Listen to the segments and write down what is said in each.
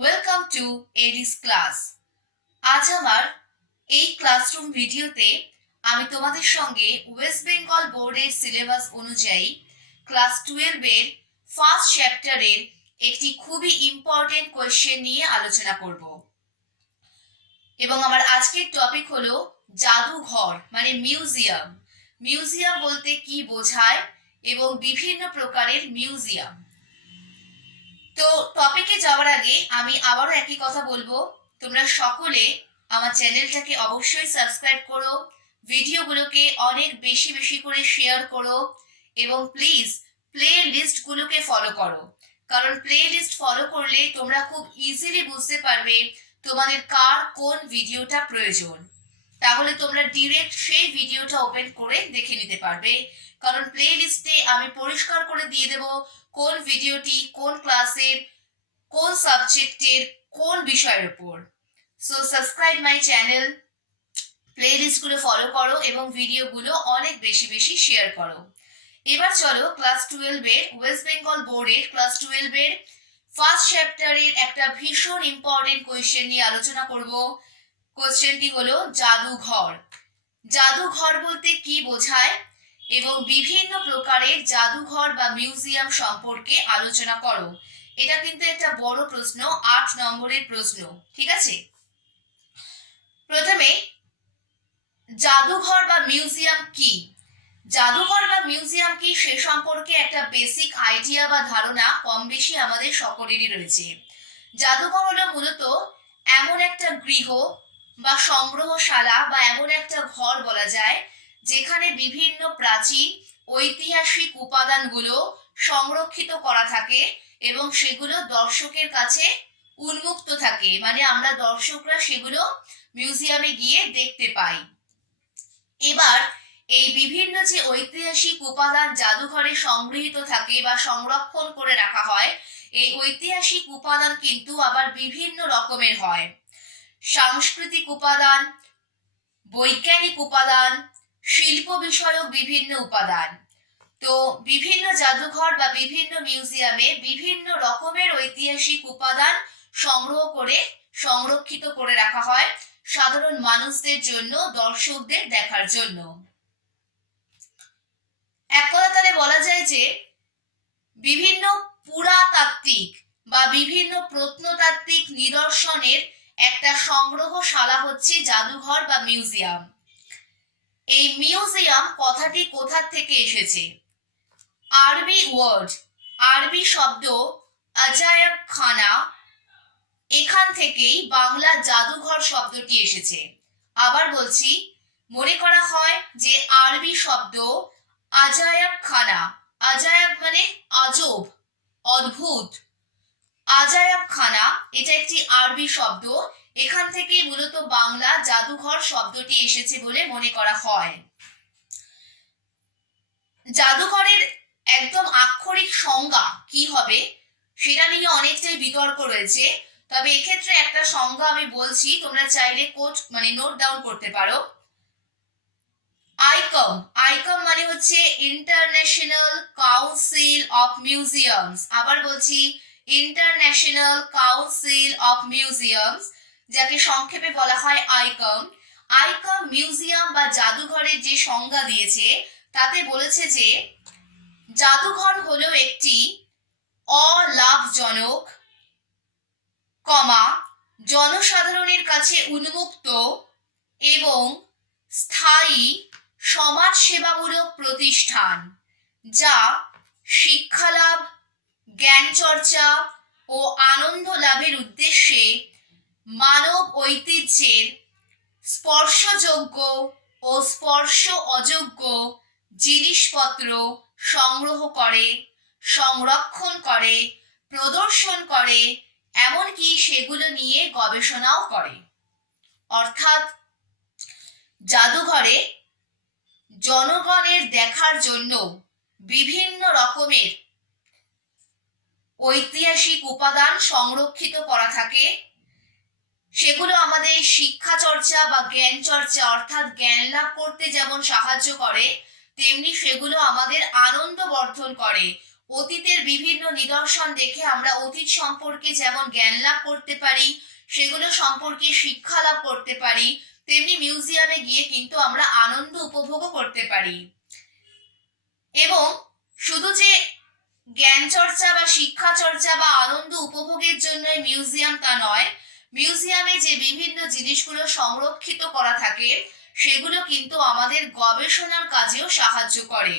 Welcome to Aedes class. আজ আমার এই ক্লাসরুম ভিডিওতে আমি তোমাদের সঙ্গে ওয়েস্ট বেঙ্গল বোর্ডের সিলেবাস অনুযায়ী ক্লাস 12-এর ফার্স্ট চ্যাপ্টারের একটি খুবই ইম্পর্টেন্ট কোয়েশ্চেন নিয়ে আলোচনা করব। এবং আমার আজকের টপিক হলো জাদুঘর মানে মিউজিয়াম। মিউজিয়াম বলতে কি বোঝায় এবং বিভিন্ন প্রকারের মিউজিয়াম। তো টপিকে যাওয়ার আগে আমি আবারও একই কথা বলবো, তোমরা সকলে আমার চ্যানেলটাকে অবশ্যই সাবস্ক্রাইব করো, ভিডিওগুলোকে অনেক বেশি বেশি করে শেয়ার করো এবং প্লিজ প্লে লিস্টগুলোকে ফলো করো। কারণ প্লে লিস্ট ফলো করলে তোমরা খুব ইজিলি বুঝতে পারবে তোমাদের কার কোন ভিডিওটা প্রয়োজন। তাহলে তোমরা ডিরেক্ট সেই ভিডিওটা ওপেন করে দেখে নিতে পারবে। কারণ প্লে লিস্টে আমি পরিষ্কার করে দিয়ে দেব কোন ভিডিওটি কোন ক্লাসের কোন সাবজেক্টের কোন বিষয়ের উপর। So subscribe my channel, play লিস্টগুলো ফলো করো এবং ভিডিওগুলো অনেক বেশি বেশি শেয়ার করো। এবার চলো ক্লাস 12-এর ওয়েস্ট বেঙ্গল বোর্ডের ক্লাস 12-এর ফার্স্ট চ্যাপ্টারের একটা ভীষণ ইম্পর্টেন্ট কোয়েশ্চেন নিয়ে আলোচনা করব। কোয়েশ্চেনটি হলো জাদুঘর। জাদুঘর বলতে কি বোঝায় এবং বিভিন্ন প্রকারের জাদুঘর বা মিউজিয়াম সম্পর্কে আলোচনা করো। এটা কিন্তু একটা বড় প্রশ্ন, 8 নম্বরের প্রশ্ন, ঠিক আছে। প্রথমে জাদুঘর বা মিউজিয়াম কি, জাদুঘর বা মিউজিয়াম কি সে সম্পর্কে একটা বেসিক আইডিয়া বা ধারণা কম বেশি আমাদের সকলেরই রয়েছে। জাদুঘর হলো মূলত এমন একটা গৃহ বা সংগ্রহশালা বা এমন একটা ঘর বলা যায় যেখানে বিভিন্ন প্রাচীন ঐতিহাসিক উপাদানগুলো সংরক্ষিত করা থাকে এবং সেগুলো দর্শকের কাছে উন্মুক্ত থাকে, মানে আমরা দর্শকরা সেগুলো মিউজিয়ামে গিয়ে দেখতে পাই। এবার এই বিভিন্ন যে ঐতিহাসিক উপাদান জাদুঘরে সংগৃহীত থাকে বা সংরক্ষণ করে রাখা হয়, এই ঐতিহাসিক উপাদান কিন্তু আবার বিভিন্ন রকমের হয়। সাংস্কৃতিক উপাদান, বৈজ্ঞানিক উপাদান, শিল্প বিষয়ক বিভিন্ন উপাদান। তো বিভিন্ন জাদুঘর বা বিভিন্ন মিউজিয়ামে বিভিন্ন রকমের ঐতিহাসিক উপাদান সংগ্রহ করে সংরক্ষিত করে রাখা হয় সাধারণ মানুষদের জন্য, দর্শকদের দেখার জন্য। এক কথায় বলা যায় যে বিভিন্ন পুরাতাত্ত্বিক বা বিভিন্ন প্রত্নতাত্ত্বিক নিদর্শনের একটা সংগ্রহশালা হচ্ছে জাদুঘর বা মিউজিয়াম। এই মিউজিয়াম কথাটি কোথা থেকে এসেছে? আরবি ওয়ার্ড, আরবি শব্দ আজায়ব খানা, এখান থেকেই বাংলা জাদুঘর শব্দটি এসেছে। আবার বলছি, মনে করা হয় যে আরবি শব্দ আজায়ব খানা, আজায়ব মানে আজব, অদ্ভুত, আজায়ব খানা এটা একটি আরবি শব্দ, এখান থেকে মূলত বাংলা জাদুঘর শব্দটি এসেছে বলে মনে করা হয়। জাদুঘরের একদম আক্ষরিক সংজ্ঞা কি হবে সেটা নিয়ে অনেকটাই বিতর্ক রয়েছে, তবে এক্ষেত্রে একটা সংজ্ঞা আমি বলছি, তোমরা চাইলে নোট ডাউন করতে পারো। আইকম, আইকম মানে হচ্ছে ইন্টারন্যাশনাল কাউন্সিল অফ মিউজিয়ামস। আবার বলছি, ইন্টারন্যাশনাল কাউন্সিল অফ মিউজিয়ামস, যাকে সংক্ষেপে বলা হয় আইকম। আইকম মিউজিয়াম বা জাদুঘরের যে সংজ্ঞা দিয়েছে তাতে বলেছে যে জাদুঘর হলো একটি অলাভজনক, জনসাধারণের কাছে উন্মুক্ত এবং স্থায়ী সমাজসেবামূলক প্রতিষ্ঠান যা শিক্ষালাভ, জ্ঞান চর্চা ও আনন্দ লাভের উদ্দেশ্যে মানব ঐতিহ্যের স্পর্শযোগ্য ও স্পর্শ অযোগ্য জিনিসপত্র সংগ্রহ করে, সংরক্ষণ করে, প্রদর্শন করে, এমনকি সেগুলো নিয়ে গবেষণাও করে। অর্থাৎ জাদুঘরে জনগণের দেখার জন্য বিভিন্ন রকমের ঐতিহাসিক উপাদান সংরক্ষিত করা থাকে। সেগুলো আমাদের শিক্ষা চর্চা বা জ্ঞান চর্চা অর্থাৎ জ্ঞান লাভ করতে যেমন সাহায্য করে, তেমনি সেগুলো আমাদের আনন্দ বর্ধন করে, অতীতের বিভিন্ন নিদর্শন দেখে আমরা অতীত সম্পর্কে যেমন জ্ঞান লাভ করতে পারি, সেগুলো সম্পর্কে শিক্ষা লাভ করতে পারি, তেমনি মিউজিয়ামে গিয়ে কিন্তু আমরা আনন্দ উপভোগও করতে পারি। এবং শুধু যে জ্ঞান চর্চা বা শিক্ষা চর্চা বা আনন্দ উপভোগের জন্য মিউজিয়াম তা নয়, মিউজিয়ামে যে বিভিন্ন জিনিসগুলো সংরক্ষিত করা থাকে সেগুলো কিন্তু আমাদের গবেষণার কাজেও সাহায্য করে।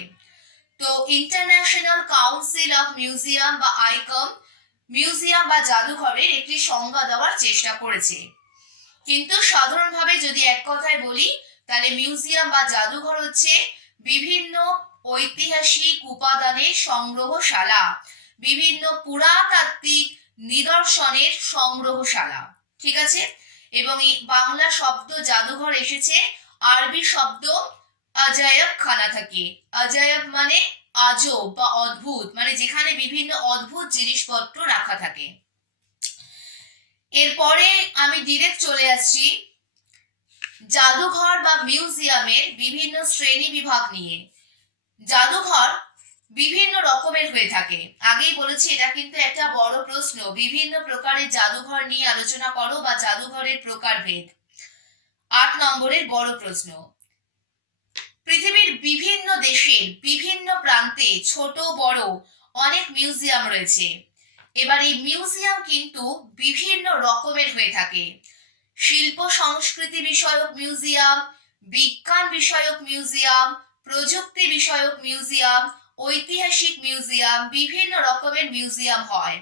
তো ইন্টারন্যাশনাল কাউন্সিল অফ মিউজিয়াম বা আইকম মিউজিয়াম বা জাদুঘরের একটি সংজ্ঞা দেওয়ার চেষ্টা করেছে। কিন্তু সাধারণভাবে যদি এক কথায় বলি, তাহলে মিউজিয়াম বা জাদুঘর হচ্ছে বিভিন্ন ঐতিহাসিক উপাদানের সংগ্রহশালা, বিভিন্ন পুরাতাত্ত্বিক নিদর্শনের সংগ্রহশালা। ঠিক আছে? এবং এই বাংলা শব্দ জাদুঘর এসেছে আরবি শব্দ আজায়ব খানা থেকে। আজায়ব মানে আজব বা অদ্ভুত, মানে যেখানে বিভিন্ন অদ্ভুত জিনিসপত্র রাখা থাকে। এরপরে আমি ডিরেক্ট চলে আসছি জাদুঘর বা মিউজিয়ামের বিভিন্ন শ্রেণী বিভাগ নিয়ে। জাদুঘর বিভিন্ন রকমের হয়ে থাকে। আগেই বলেছি এটা কিন্তু একটা বড় প্রশ্ন, বিভিন্ন প্রকারের জাদুঘর নিয়ে আলোচনা করো বা জাদুঘরের প্রকারভেদ। 8 নম্বরের বড় প্রশ্ন। পৃথিবীর বিভিন্ন দেশের বিভিন্ন প্রান্তে ছোট বড় অনেক মিউজিয়াম রয়েছে। এবার এই মিউজিয়াম কিন্তু বিভিন্ন রকমের হয়ে থাকে। শিল্প সংস্কৃতি বিষয়ক মিউজিয়াম, বিজ্ঞান বিষয়ক মিউজিয়াম, প্রযুক্তি বিষয়ক মিউজিয়াম, ঐতিহাসিক মিউজিয়াম, বিভিন্ন রকমের মিউজিয়াম হয়।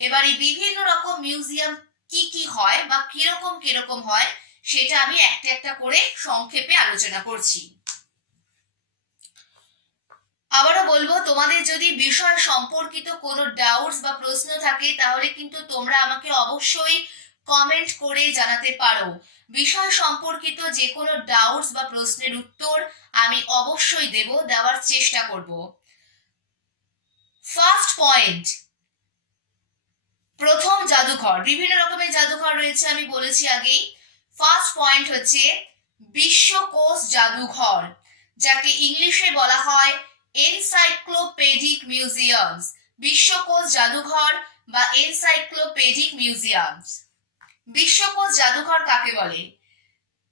এবার এই বিভিন্ন রকম মিউজিয়াম কি কি হয় বা কিরকম কিরকম হয় সেটা আমি একটা একটা করে সংক্ষেপে আলোচনা করছি। আবারও বলবো, তোমাদের যদি বিষয় সম্পর্কিত কোনো ডাউটস বা প্রশ্ন থাকে তাহলে কিন্তু তোমরা আমাকে অবশ্যই কমেন্ট করে জানাতে পারো। বিষয় সম্পর্কিত যে কোনো ডাউটস বা প্রশ্নের উত্তর আমি অবশ্যই দেওয়ার চেষ্টা করব। ফার্স্ট পয়েন্ট, প্রথম জাদুঘর। বিভিন্ন রকমের জাদুঘর রয়েছে, আমি বলেছি আগেই। ফার্স্ট পয়েন্ট হচ্ছে বিশ্বকোষ জাদুঘর, যাকে ইংলিশে বলা হয় এনসাইক্লোপেডিক মিউজিয়ামস। বিশ্বকোষ জাদুঘর বা এনসাইক্লোপেডিক মিউজিয়ামস। বিশ্বকোষ জাদুঘর কাকে বলে?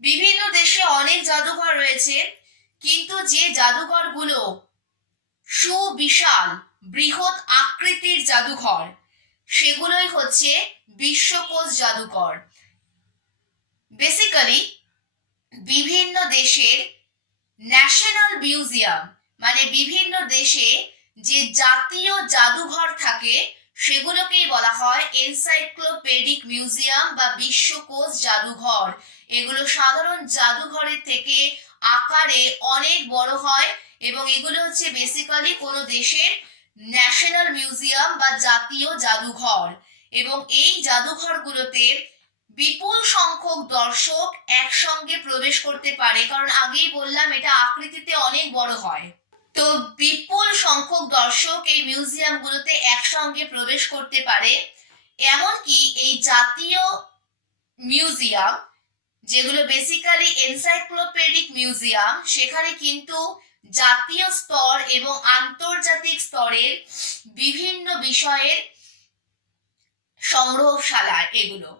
বিভিন্ন দেশে অনেক জাদুঘর রয়েছে, কিন্তু যে জাদুঘরগুলো সুবিশাল বৃহৎ আকৃতির জাদুঘর সেগুলোই হচ্ছে বিশ্বকোষ জাদুঘর। বেসিক্যালি বিভিন্ন দেশের ন্যাশনাল মিউজিয়াম, মানে বিভিন্ন দেশে যে জাতীয় জাদুঘর থাকে সেগুলোকেই বলা হয় এনসাইক্লোপেডিক মিউজিয়াম বা বিশ্বকোষ জাদুঘর। এগুলো সাধারণ জাদুঘরের থেকে আকারে অনেক বড় হয় এবং এগুলো হচ্ছে বেসিক্যালি কোনো দেশের ন্যাশনাল মিউজিয়াম বা জাতীয় জাদুঘর। এবং এই জাদুঘরগুলোতে বিপুল সংখ্যক দর্শক একসঙ্গে প্রবেশ করতে পারে, কারণ আগেই বললাম এটা আকৃতিতে অনেক বড় হয়। তো বিপুল সংখ্যক দর্শক এই মিউজিয়ামগুলোতে একসঙ্গে প্রবেশ করতে পারে। এমনকি এই জাতীয় মিউজিয়াম, যেগুলো বেসিক্যালি এনসাইক্লোপেডিক মিউজিয়াম, সেখানে কিন্তু জাতীয় স্তর এবং আন্তর্জাতিক স্তরের বিভিন্ন বিষয়ের সংগ্রহশালা এগুলো।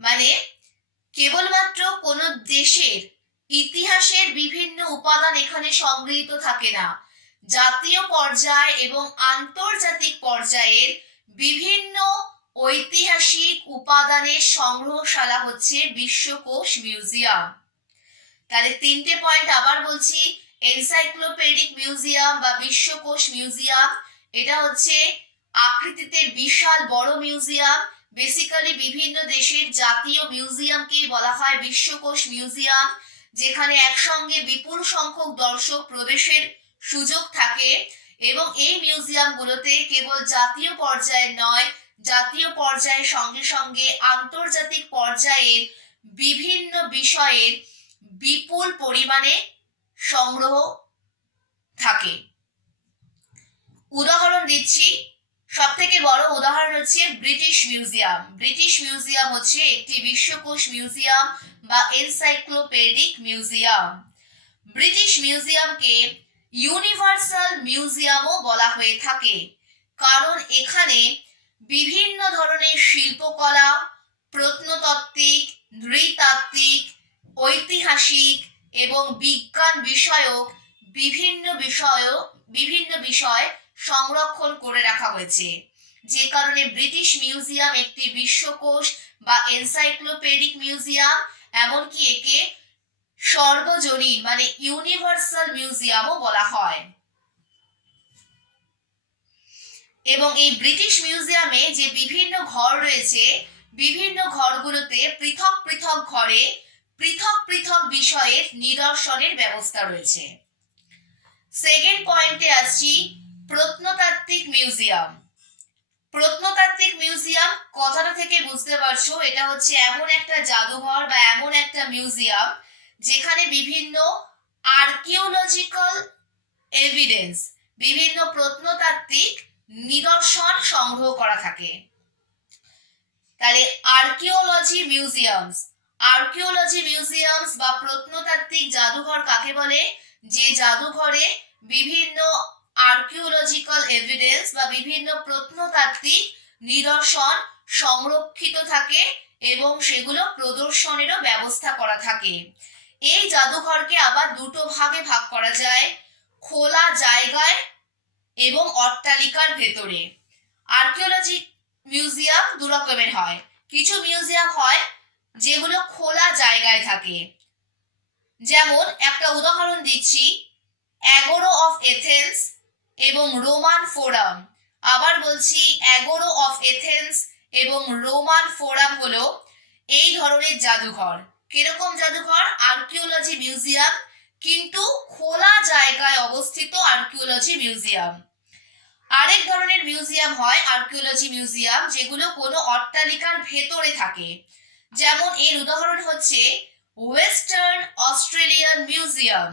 মানে কেবলমাত্র কোনো দেশের ইতিহাসের বিভিন্ন উপাদান এখানে সংগৃহীত থাকে না, জাতীয় পর্যায় এবং আন্তর্জাতিক পর্যায়ের বিভিন্ন ঐতিহাসিক উপাদানের সংগ্রহশালা হচ্ছে বিশ্বকোষ মিউজিয়াম। তাহলে 3টে পয়েন্ট আবার বলছি। এনসাইক্লোপেডিক মিউজিয়াম বা বিশ্বকোষ মিউজিয়াম, এটা হচ্ছে আকৃতিতে বিশাল বড় মিউজিয়াম। বেসিক্যালি বিভিন্ন দেশের জাতীয় মিউজিয়ামকেই বলা হয় বিশ্বকোষ মিউজিয়াম, যেখানে একসঙ্গে বিপুল সংখ্যক দর্শক প্রবেশের সুযোগ থাকে। এবং এই মিউজিয়ামগুলোতে কেবল জাতীয় পর্যায়ে নয়, জাতীয় পর্যায়ের সঙ্গে সঙ্গে আন্তর্জাতিক পর্যায়ের বিভিন্ন বিষয়ের বিপুল পরিমাণে সংগ্রহ থাকে। উদাহরণ দিচ্ছি, সব থেকে বড় উদাহরণ হচ্ছে ব্রিটিশ মিউজিয়াম। ব্রিটিশ মিউজিয়াম হচ্ছে একটি বিশ্বকোষ মিউজিয়াম বা এনসাইক্লোপেডিক মিউজিয়াম। ব্রিটিশ মিউজিয়ামকে ইউনিভার্সাল মিউজিয়ামও বলা হয়ে থাকে। কারণ এখানে বিভিন্ন ধরনের শিল্পকলা, প্রত্নতাত্ত্বিক, নৃতাত্ত্বিক, ঐতিহাসিক এবং বিজ্ঞান বিষয়ক বিভিন্ন বিষয় সংরক্ষণ করে রাখা হয়েছে, যে কারণে ব্রিটিশ মিউজিয়াম একটি বিশ্বকোষ বা এনসাইক্লোপেডিক মিউজিয়াম, এমনকি একে সর্বজনীন মানে ইউনিভার্সাল মিউজিয়ামও বলা হয়। এবং এই ব্রিটিশ মিউজিয়ামে যে বিভিন্ন ঘর রয়েছে, বিভিন্ন ঘরগুলোতে পৃথক পৃথক ঘরে পৃথক পৃথক বিষয়ের নিদর্শনের ব্যবস্থা রয়েছে। সেকেন্ড পয়েন্টে আসছি, প্রত্নতাত্ত্বিক মিউজিয়াম। প্রত্নতাত্ত্বিক মিউজিয়াম কথাটা থেকে বুঝতে পারছো এটা হচ্ছে এমন একটা জাদুঘর বা এমন একটা মিউজিয়াম যেখানে বিভিন্ন আর্কিওলজিক্যাল এভিডেন্স, বিভিন্ন প্রত্নতাত্ত্বিক নিদর্শন সংগ্রহ করা থাকে। তাহলে আর্কিওলজি মিউজিয়ামস বা প্রত্নতাত্ত্বিক জাদুঘর কাকে বলে? যে জাদুঘরে বিভিন্ন আর্কিওলজিক্যাল এভিডেন্স বা বিভিন্ন প্রত্নতাত্ত্বিক নিদর্শন সংরক্ষিত থাকে এবং সেগুলো প্রদর্শনেরও ব্যবস্থা করা থাকে। এই জাদুঘরকে আবার দুটো ভাগে ভাগ করা যায়, খোলা জায়গায় এবং অট্টালিকার ভেতরে। আর্কিওলজি মিউজিয়াম দু রকমের হয়। কিছু মিউজিয়াম হয় যেগুলো খোলা জায়গায় থাকে, যেমন একটা উদাহরণ দিচ্ছি, অ্যাগোরা অফ এথেন্স এবং রোমান ফোরাম। আবার বলছি, অ্যাগোরা অফ এথেন্স এবং রোমান ফোরাম হলো এই ধরনের জাদুঘর। কিরকম জাদুঘর? আর্কিওলজি মিউজিয়াম, কিন্তু খোলা জায়গায় অবস্থিত আর্কিওলজি মিউজিয়াম। আরেক ধরনের মিউজিয়াম হয় আর্কিওলজি মিউজিয়াম যেগুলো কোনো অট্টালিকার ভেতরে থাকে, যেমন এর উদাহরণ হচ্ছে ওয়েস্টার্ন অস্ট্রেলিয়ান মিউজিয়াম।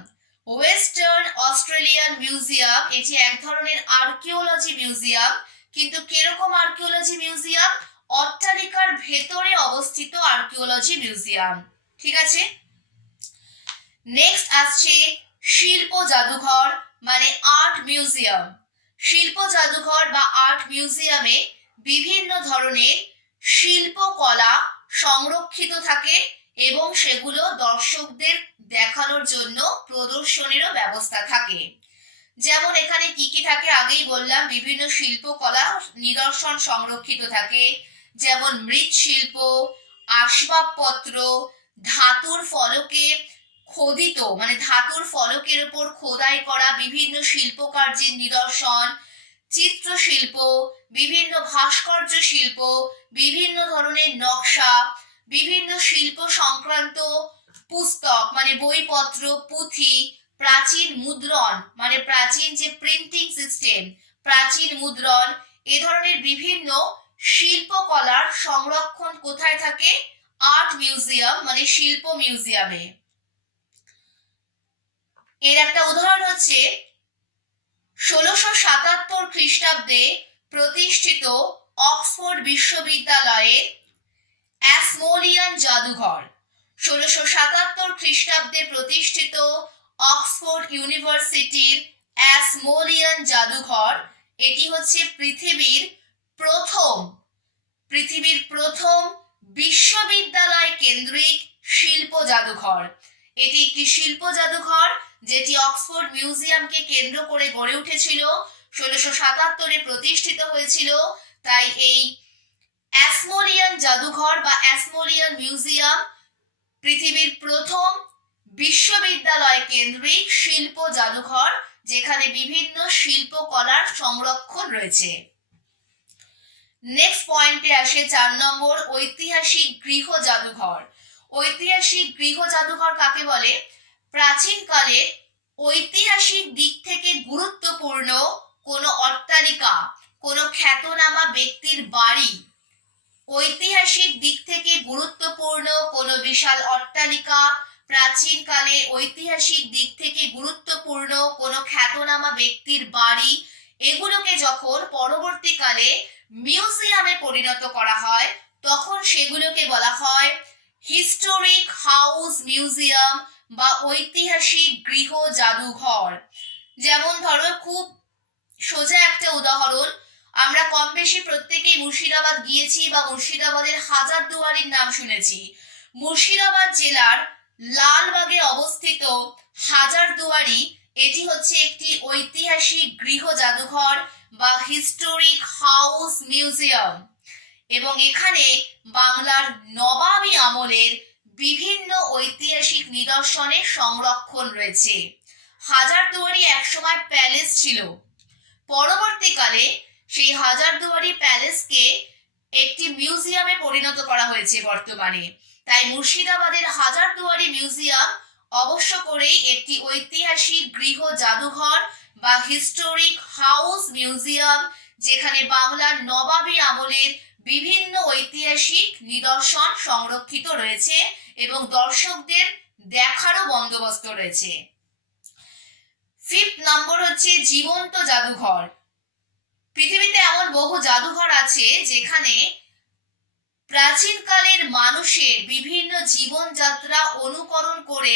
এটি এক ধরনের আর্কিওলজি মিউজিয়াম, কিন্তু কিরকম আর্কিওলজি মিউজিয়াম? অট্টালিকার ভেতরে অবস্থিত আর্কিওলজি মিউজিয়াম। ঠিক আছে, নেক্সট আসছে শিল্প জাদুঘর মানে আর্ট মিউজিয়াম। শিল্প জাদুঘর বা আর্ট মিউজিয়ামে বিভিন্ন ধরনের শিল্পকলা সংরক্ষিত থাকে এবং সেগুলো দর্শকদের দেখানোর জন্য প্রদর্শনীরও ব্যবস্থা থাকে। যেমন এখানে কি কি থাকে আগেই বললাম, বিভিন্ন শিল্পকলা নিদর্শন সংরক্ষিত থাকে, যেমন মৃৎশিল্প, আসবাবপত্র, ধাতুর ফলকে খোদিত মানে ধাতুর ফলকের উপর খোদাই করা বিভিন্ন শিল্পকার্যের নিদর্শন, চিত্রশিল্প, বিভিন্ন ভাস্কর্য শিল্প, বিভিন্ন ধরনের নকশা, বিভিন্ন শিল্প সংক্রান্ত পুস্তক মানে বইপত্র, পুঁথি, প্রাচীন মুদ্রণ মানে প্রাচীন যে প্রিন্টিং সিস্টেম, প্রাচীন মুদ্রণ, এ ধরনের বিভিন্ন শিল্পকলার সংরক্ষণ কোথায় থাকে? আর্ট মিউজিয়াম মানে শিল্প মিউজিয়ামে। এর একটা উদাহরণ হচ্ছে 1677 খ্রিস্টাব্দে প্রতিষ্ঠিত অক্সফোর্ড বিশ্ববিদ্যালয়ের অ্যাসমোলিয়ান জাদুঘর। 1677 খ্রিস্টাব্দে প্রতিষ্ঠিত অক্সফোর্ড ইউনিভার্সিটির অ্যাসমোলিয়ান জাদুঘর, এটি হচ্ছে পৃথিবীর প্রথম বিশ্ববিদ্যালয় কেন্দ্রিক শিল্প জাদুঘর। এটি একটি শিল্প জাদুঘর যেটি অক্সফোর্ড মিউজিয়ামকে কেন্দ্র করে গড়ে উঠেছিল, 1677 প্রতিষ্ঠিত হয়েছিল। তাই এই অ্যাসমোলিয়ান জাদুঘর বা অ্যাসমোলিয়ান মিউজিয়াম পৃথিবীর প্রথম বিশ্ববিদ্যালয় কেন্দ্রিক শিল্প জাদুঘর, যেখানে বিভিন্ন শিল্পকলার সংরক্ষণ রয়েছে। নেক্সট পয়েন্টে আসে 4 নম্বর, ঐতিহাসিক গৃহ জাদুঘর। ঐতিহাসিক গৃহ জাদুঘর কাকে বলে? প্রাচীনকালে ঐতিহাসিক দিক থেকে গুরুত্বপূর্ণ কোনো অট্টালিকা, কোনো খ্যাতনামা ব্যক্তির বাড়ি, ঐতিহাসিক দিক থেকে গুরুত্বপূর্ণ কোনো বিশাল অট্টালিকা, প্রাচীনকালে ঐতিহাসিক দিক থেকে গুরুত্বপূর্ণ কোনো খ্যাতনামা ব্যক্তির বাড়ি, এগুলোকে যখন পরবর্তীকালে মিউজিয়ামে পরিণত করা হয় তখন সেগুলোকে বলা হয় হিস্টোরিক হাউস মিউজিয়াম বা ঐতিহাসিক গৃহ জাদুঘর। যেমন ধরো, খুব সোজা একটা উদাহরণ, আমরা কম বেশি প্রত্যেকেই মুর্শিদাবাদ গিয়েছি বা মুর্শিদাবাদের হাজারদুয়ারির নাম শুনেছি। মুর্শিদাবাদ জেলার লালবাগে অবস্থিত হাজারদুয়ারি, এটি হচ্ছে একটি ঐতিহাসিক গৃহ জাদুঘর বা হিস্টোরিক হাউস মিউজিয়াম, এবং এখানে বাংলার নবাবী আমলের বিভিন্ন ঐতিহাসিক নিদর্শনের সংরক্ষণ রয়েছে। হাজারদুয়ারি একসময় প্যালেস ছিল, পরবর্তীকালে সেই হাজারদুয়ারি প্যালেসকে একটি মিউজিয়ামে পরিণত করা হয়েছে বর্তমানে। তাই মুর্শিদাবাদের হাজারদুয়ারি মিউজিয়াম অবশ্য করেই একটি ঐতিহাসিক গৃহ জাদুঘর বা হিস্টোরিক হাউস মিউজিয়াম, যেখানে বাংলার নবাবী আমলের বিভিন্ন ঐতিহাসিক নিদর্শন সংরক্ষিত রয়েছে এবং দর্শকদের দেখারও বন্দোবস্ত রয়েছে। 5th নম্বর হচ্ছে জীবন্ত জাদুঘর। পৃথিবীতে এমন বহু জাদুঘর আছে যেখানে প্রাচীনকালের মানুষের বিভিন্ন জীবনযাত্রা অনুকরণ করে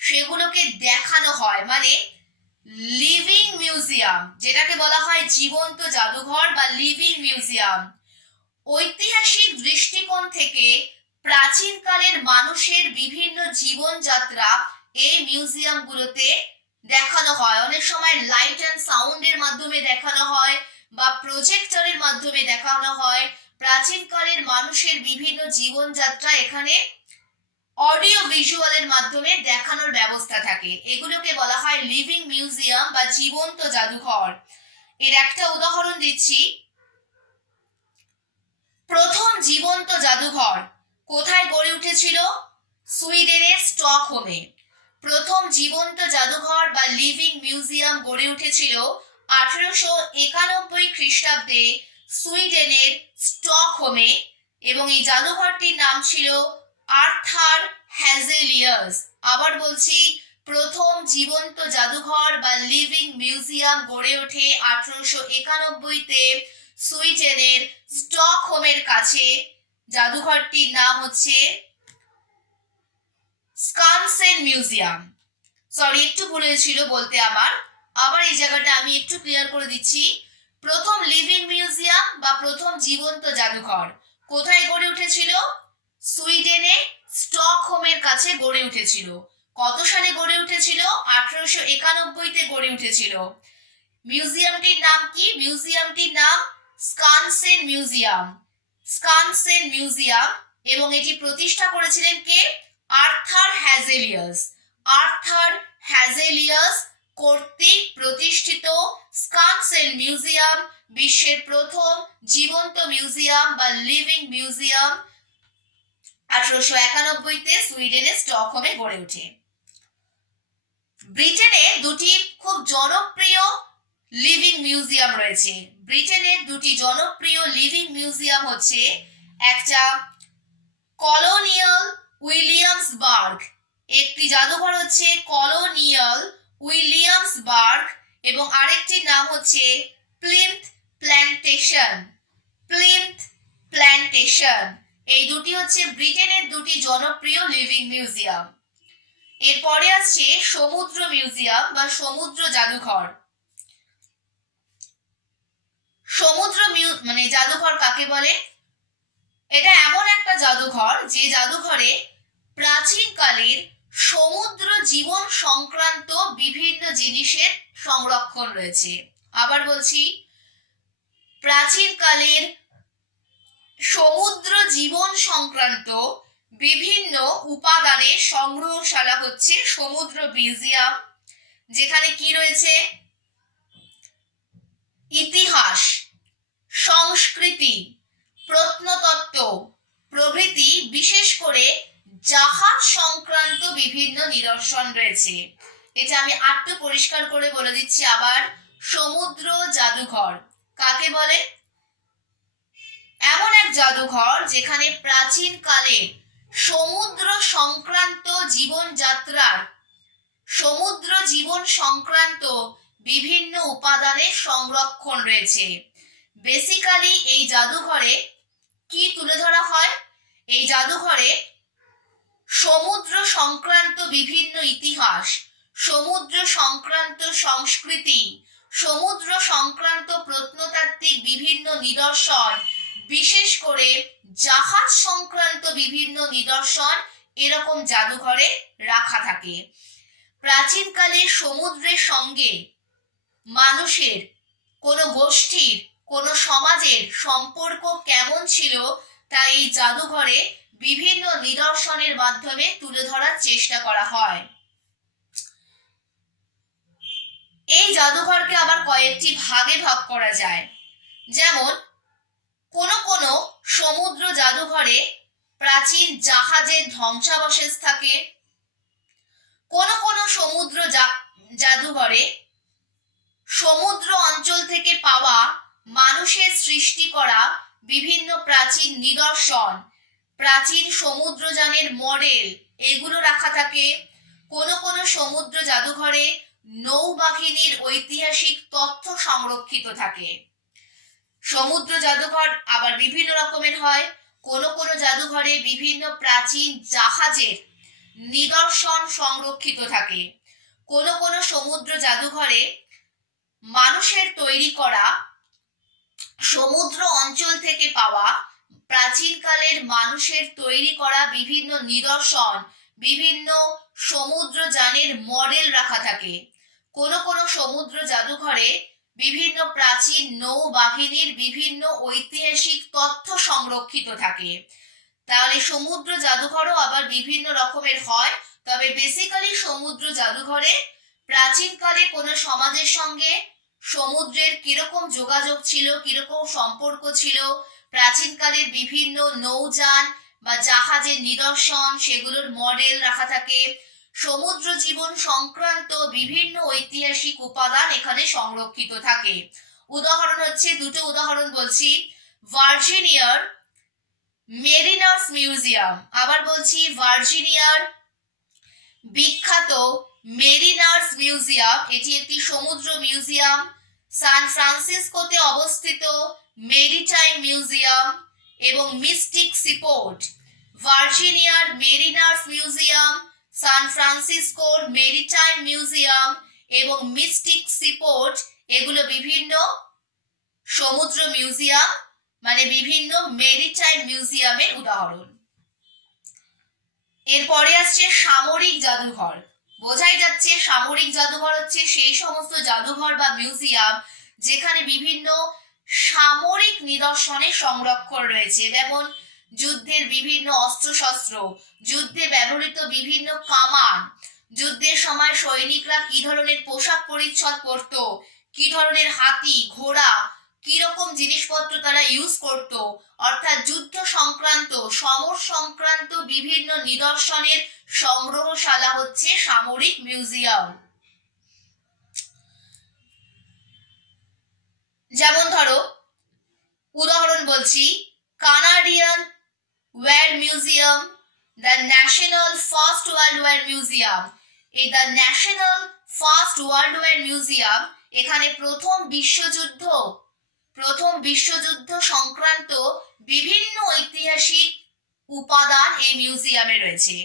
সেগুলোকে দেখানো হয়, মানে লিভিং মিউজিয়াম, যেটাকে বলা হয় জীবন্ত জাদুঘর বা লিভিং মিউজিয়াম। ঐতিহাসিক দৃষ্টিকোণ থেকে প্রাচীনকালের মানুষের বিভিন্ন জীবনযাত্রা এই মিউজিয়ামগুলোতে দেখানো হয়। অনেক সময় লাইট অ্যান্ড সাউন্ডের মাধ্যমে দেখানো হয় বা প্রজেক্টরের মাধ্যমে দেখানো হয়। প্রাচীনকালের মানুষের বিভিন্ন জীবনযাত্রা এখানে অডিও ভিজুয়ালের মাধ্যমে দেখানোর ব্যবস্থা থাকে। এগুলোকে বলা হয় লিভিং মিউজিয়াম বা জীবন্ত জাদুঘর। এর একটা উদাহরণ দিচ্ছি। প্রথম জীবন্ত জাদুঘর কোথায় গড়ে উঠেছিল? সুইডেনের স্টকহোমে। প্রথম জীবন্ত জাদুঘর বা লিভিং মিউজিয়াম গড়ে উঠেছিল 1891 খ্রিস্টাব্দে সুইডেনের স্টকহোমে, এবং এই জাদুঘরটির নাম ছিল আর্থার হ্যাজেলিয়াস। আবার বলছি, প্রথম জীবন্ত জাদুঘর বা লিভিং মিউজিয়াম গড়ে ওঠে 1891-তে সুইডেনের স্টকহোমের কাছে। জাদুঘরটির নাম হচ্ছে স্কানসেন মিউজিয়াম। সরি, একটু ভুল হয়েছিল বলতে আমার। আবার এই জায়গাটা আমি একটু ক্লিয়ার করে দিচ্ছি। প্রথম লিভিং মিউজিয়াম বা প্রথম জীবন্ত জাদুঘর কোথায় গড়ে উঠেছিল? সুইডেনে স্টকহোমের কাছে গড়ে উঠেছিল। কত সালে গড়ে উঠেছিল? 1891-তে গড়ে উঠেছিল। মিউজিয়ামটির নাম কি? মিউজিয়ামটির নাম স্কানসেন মিউজিয়াম। স্কানসেন মিউজিয়াম, এবং এটি প্রতিষ্ঠা করেছিলেন কে? আর্থার হ্যাজেলিয়াস। আর্থার হ্যাজেলিয়াস কর্তৃক প্রতিষ্ঠিত স্কানসেন মিউজিয়াম বিশ্বের প্রথম জীবন্ত মিউজিয়াম বা লিভিং মিউজিয়াম 1891-তে সুইডেনের স্টকহোমে গড়ে ওঠে। ব্রিটেনে দুটি খুব জনপ্রিয় লিভিং মিউজিয়াম রয়েছে। ব্রিটেনের দুটি জনপ্রিয় লিভিং মিউজিয়াম হচ্ছে, একটা কলোনিয়াল উইলিয়ামসবার্গ, একটি জাদুঘর হচ্ছে কলোনিয়াল উইলিয়ামসবার্গ, এবং আরেকটির নাম হচ্ছে প্লিমথ প্ল্যান্টেশন। প্লিমথ প্ল্যান্টেশন, এই দুটি হচ্ছে ব্রিটেনের দুটি জনপ্রিয় লিভিং মিউজিয়াম। এরপরে আসছে সমুদ্র মিউজিয়াম বা সমুদ্র জাদুঘর। সমুদ্র জাদুঘর কাকে বলে? এটা এমন একটা জাদুঘর যে জাদুঘরে প্রাচীনকালের সমুদ্র জীবন সংক্রান্ত বিভিন্ন জিনিসের সংরক্ষণ রয়েছে। আবার বলছি, প্রাচীনকালের সমুদ্র জীবন সংক্রান্ত বিভিন্ন উপাদানের সংগ্রহশালা হচ্ছে সমুদ্র মিউজিয়াম, যেখানে কি রয়েছে? ইতিহাস, সংস্কৃতি, প্রত্নতত্ত্ব প্রভৃতি, বিশেষ করে জাহাজ সংক্রান্ত বিভিন্ন নিদর্শন রয়েছে। এটা আমি আরেকটু পরিষ্কার করে বলে দিচ্ছি আবার। সমুদ্র জাদুঘর কাকে বলে? এমন এক জাদুঘর যেখানে প্রাচীন কালের সমুদ্র সংক্রান্ত জীবনযাত্রার, সমুদ্র জীবন সংক্রান্ত বিভিন্ন উপাদানের সংরক্ষণ রয়েছে। বেসিক্যালি এই জাদুঘরে কি তুলে ধরা হয়? এই জাদুঘরে সমুদ্র সংক্রান্ত বিভিন্ন ইতিহাস, সমুদ্র সংক্রান্ত সংস্কৃতি, সমুদ্র সংক্রান্ত প্রত্নতাত্ত্বিক বিভিন্ন নিদর্শন, বিশেষ করে জাহাজ সংক্রান্ত বিভিন্ন নিদর্শন এরকম জাদুঘরে রাখা থাকে। প্রাচীনকালে সমুদ্রের সঙ্গে মানুষের, কোনো গোষ্ঠীর, কোনো সমাজের সম্পর্ক কেমন ছিল তা এই জাদুঘরে বিভিন্ন নিদর্শনের মাধ্যমে তুলে ধরার চেষ্টা করা হয়। এই জাদুঘরকে আবার কয়েকটি ভাগে ভাগ করা যায়। যেমন কোনো কোনো সমুদ্র জাদুঘরে প্রাচীন জাহাজের ধ্বংসাবশেষ থাকে, কোনো কোনো সমুদ্র জাদুঘরে সমুদ্র অঞ্চল থেকে পাওয়া মানুষের সৃষ্টি করা বিভিন্ন প্রাচীন নিদর্শন, প্রাচীন সমুদ্রযানের মডেল এগুলো রাখা থাকে। কোনো কোনো সমুদ্র জাদুঘরে নৌবাহিনীর ঐতিহাসিক তথ্য সংরক্ষিত থাকে। সমুদ্র জাদুঘর আবার বিভিন্ন রকমের হয়। কোনো কোনো জাদুঘরে বিভিন্ন প্রাচীন জাহাজের নিদর্শন সংরক্ষিত থাকে। কোনো কোনো সমুদ্র জাদুঘরে মানুষের তৈরি করা সমুদ্র অঞ্চল থেকে পাওয়া প্রাচীনকালের মানুষের তৈরি করা বিভিন্ন নিদর্শন, বিভিন্ন সমুদ্রযানের মডেল রাখা থাকে। কোনো কোনো সমুদ্র জাদুঘরে বিভিন্ন প্রাচীন নৌবাহিনীর বিভিন্ন ঐতিহাসিক তথ্য সংরক্ষিত থাকে। তাহলে সমুদ্র জাদুঘরও আবার বিভিন্ন রকমের হয়, তবে বেসিক্যালি সমুদ্র জাদুঘরে প্রাচীনকালে কোনো সমাজের সঙ্গে সমুদ্রের কিরকম যোগাযোগ ছিল, কিরকম সম্পর্ক ছিল, প্রাচীনকালের বিভিন্ন নৌযান বা জাহাজের নিদর্শন সেগুলোর মডেল রাখা থাকে। সমুদ্র জীবন সংক্রান্ত বিভিন্ন ঐতিহাসিক উপাদান এখানে সংরক্ষিত থাকে। উদাহরণ হচ্ছে, দুটো উদাহরণ বলছি। ভার্জিনিয়ার মেরিনার্স মিউজিয়াম, আবার বলছি ভার্জিনিয়ার বিখ্যাত মেরিনার্স মিউজিয়াম, এটি একটি সমুদ্র মিউজিয়াম। সান ফ্রান্সিসকোতে অবস্থিত মেরিটাইম মিউজিয়াম এবং মিস্টিক সিপোর্ট। ভার্জিনিয়ার মেরিনার্স মিউজিয়াম, সান ফ্রান্সিসকোর মেরিটাইম মিউজিয়াম এবং মিস্টিক সিপোর্ট এগুলো বিভিন্ন সমুদ্র মিউজিয়াম, মানে বিভিন্ন মেরিটাইম মিউজিয়ামের উদাহরণ। এরপরে আসছে সামরিক জাদুঘর। বোঝাই যাচ্ছে সামরিক জাদুঘর হচ্ছে সেই সমস্ত জাদুঘর বা মিউজিয়াম যেখানে বিভিন্ন সামরিক নিদর্শনের সংরক্ষণ রয়েছে, যেমন যুদ্ধের বিভিন্ন অস্ত্রশস্ত্র, যুদ্ধে ব্যবহৃত বিভিন্ন কামান, যুদ্ধের সময় সৈনিকরা কি ধরনের পোশাক পরিচ্ছদ পরত, কি ধরনের হাতি ঘোড়া কি রকম জিনিসপত্র তারা ইউজ করত, অর্থাৎ যুদ্ধ সংক্রান্ত সমর সংক্রান্ত বিভিন্ন নিদর্শনের সংগ্রহশালা হচ্ছে সামরিক মিউজিয়াম। যেমন ধরো উদাহরণ বলছি, Canadian war museum, the national first world war museum. এই the national first world war museum এখানে প্রথম বিশ্বযুদ্ধ সংক্রান্ত বিভিন্ন ঐতিহাসিক উপাদান এই মিউজিয়ামে রয়েছে।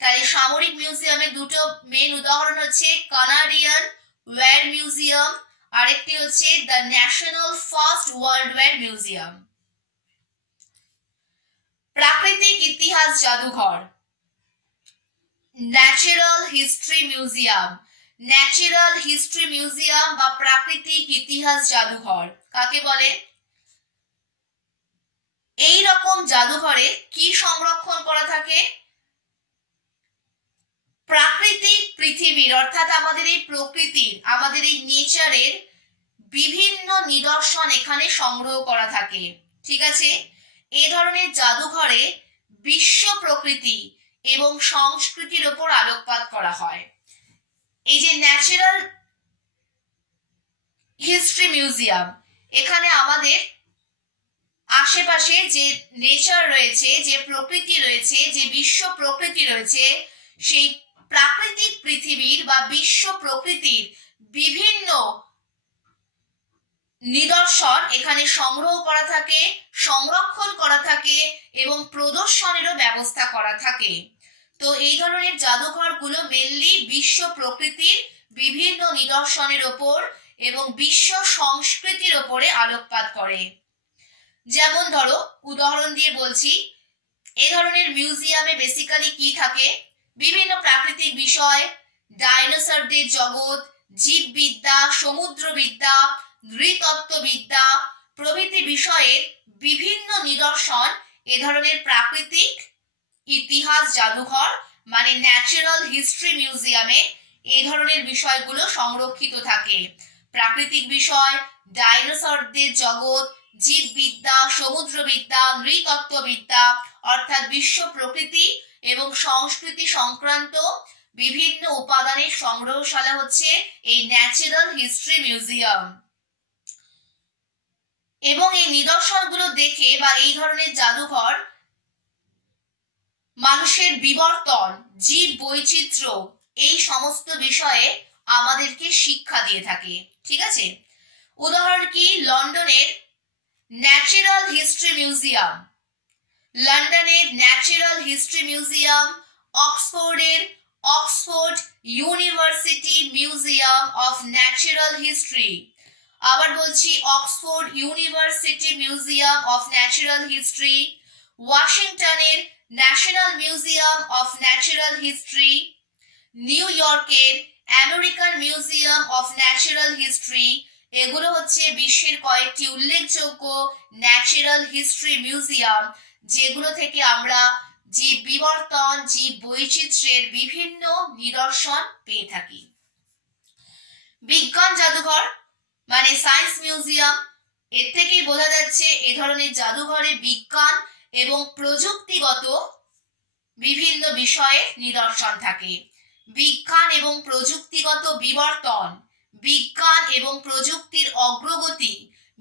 তাই সামরিক মিউজিয়ামের দুটো মেন উদাহরণ হচ্ছে কানাডিয়ান ওয়ার মিউজিয়াম, আরেকটি হচ্ছে the national first world war museum. প্রাকৃতিক ইতিহাস জাদুঘর, natural history museum. Natural history museum বা প্রাকৃতিক ইতিহাস জাদুঘর কাকে বলে? এই রকম জাদুঘরে কি সংরক্ষণ করা থাকে? প্রাকৃতিক পৃথিবীর, অর্থাৎ আমাদের এই প্রকৃতির, আমাদের এই নেচারের বিভিন্ন নিদর্শন এখানে সংগ্রহ করা থাকে। ঠিক আছে, এই ধরনের জাদুঘরে বিশ্ব প্রকৃতি এবং সংস্কৃতির উপর আলোকপাত করা হয়। এই যে ন্যাচারাল হিস্ট্রি মিউজিয়াম, এখানে আমাদের আশেপাশে যে নেচার রয়েছে, যে প্রকৃতি রয়েছে, যে বিশ্ব প্রকৃতি রয়েছে, সেই প্রাকৃতিক পৃথিবীর বা বিশ্ব প্রকৃতির বিভিন্ন নিদর্শন এখানে সংগ্রহ করা থাকে, সংরক্ষণ করা থাকে এবং প্রদর্শনেরও ব্যবস্থা করা থাকে। তো এই ধরনের জাদুঘরগুলো মেনলি বিশ্ব প্রকৃতির বিভিন্ন নিদর্শনের ওপর এবং বিশ্ব সংস্কৃতির ওপরে আলোকপাত করে। যেমন ধরো, উদাহরণ দিয়ে বলছি, এ ধরনের মিউজিয়ামে বেসিক্যালি কি থাকে, বিভিন্ন প্রাকৃতিক বিষয়, ডাইনোসরদের জগৎ, জীববিদ্যা, সমুদ্রবিদ্যা, নৃতত্ত্ববিদ্যা প্রভৃতি বিষয়ের বিভিন্ন নিদর্শন এ ধরনের প্রাকৃতিক ইতিহাস জাদুঘর মানে ন্যাচারাল হিস্ট্রি মিউজিয়ামে এই ধরনের বিষয়গুলো সংরক্ষিত থাকে। প্রাকৃতিক বিষয়, ডাইনোসরদের জগৎ, জীববিদ্যা, সমুদ্রবিদ্যা, নৃতত্ত্ববিদ্যা অর্থাৎ বিশ্ব প্রকৃতি এবং সংস্কৃতি সংক্রান্ত বিভিন্ন উপাদানের সংগ্রহশালা হচ্ছে এই ন্যাচারাল হিস্ট্রি মিউজিয়াম। এবং এই নিদর্শনগুলো দেখে বা এই ধরনের জাদুঘর মানুষের বিবর্তন, জীব বৈচিত্র্য এই সমস্ত বিষয়ে আমাদেরকে শিক্ষা দিয়ে থাকে। ঠিক আছে, উদাহরণ কি, লন্ডনের ন্যাচারাল হিস্ট্রি মিউজিয়াম, লন্ডনের ন্যাচারাল হিস্ট্রি মিউজিয়াম, অক্সফোর্ডের Oxford university museum of natural history, আবার বলছি Oxford university museum of natural history, ওয়াশিংটনের national museum of natural history, New ইয়র্কের American museum of natural history, এগুলো হচ্ছে বিশ্বের কয়েকটি উল্লেখযোগ্য ন্যাচারাল হিস্ট্রি মিউজিয়াম, যেগুলো থেকে আমরা জীব বিবর্তন, জীব বৈচিত্র্যের বিভিন্ন নিদর্শন পেয়ে থাকি। বিজ্ঞান জাদুঘর মানে সায়েন্স মিউজিয়াম, এর থেকেই বোঝা যাচ্ছে এ ধরনের জাদুঘরে বিজ্ঞান এবং প্রযুক্তিগত বিভিন্ন বিষয়ে নিদর্শন থাকে। বিজ্ঞান এবং প্রযুক্তিগত বিবর্তন, বিজ্ঞান এবং প্রযুক্তির অগ্রগতি,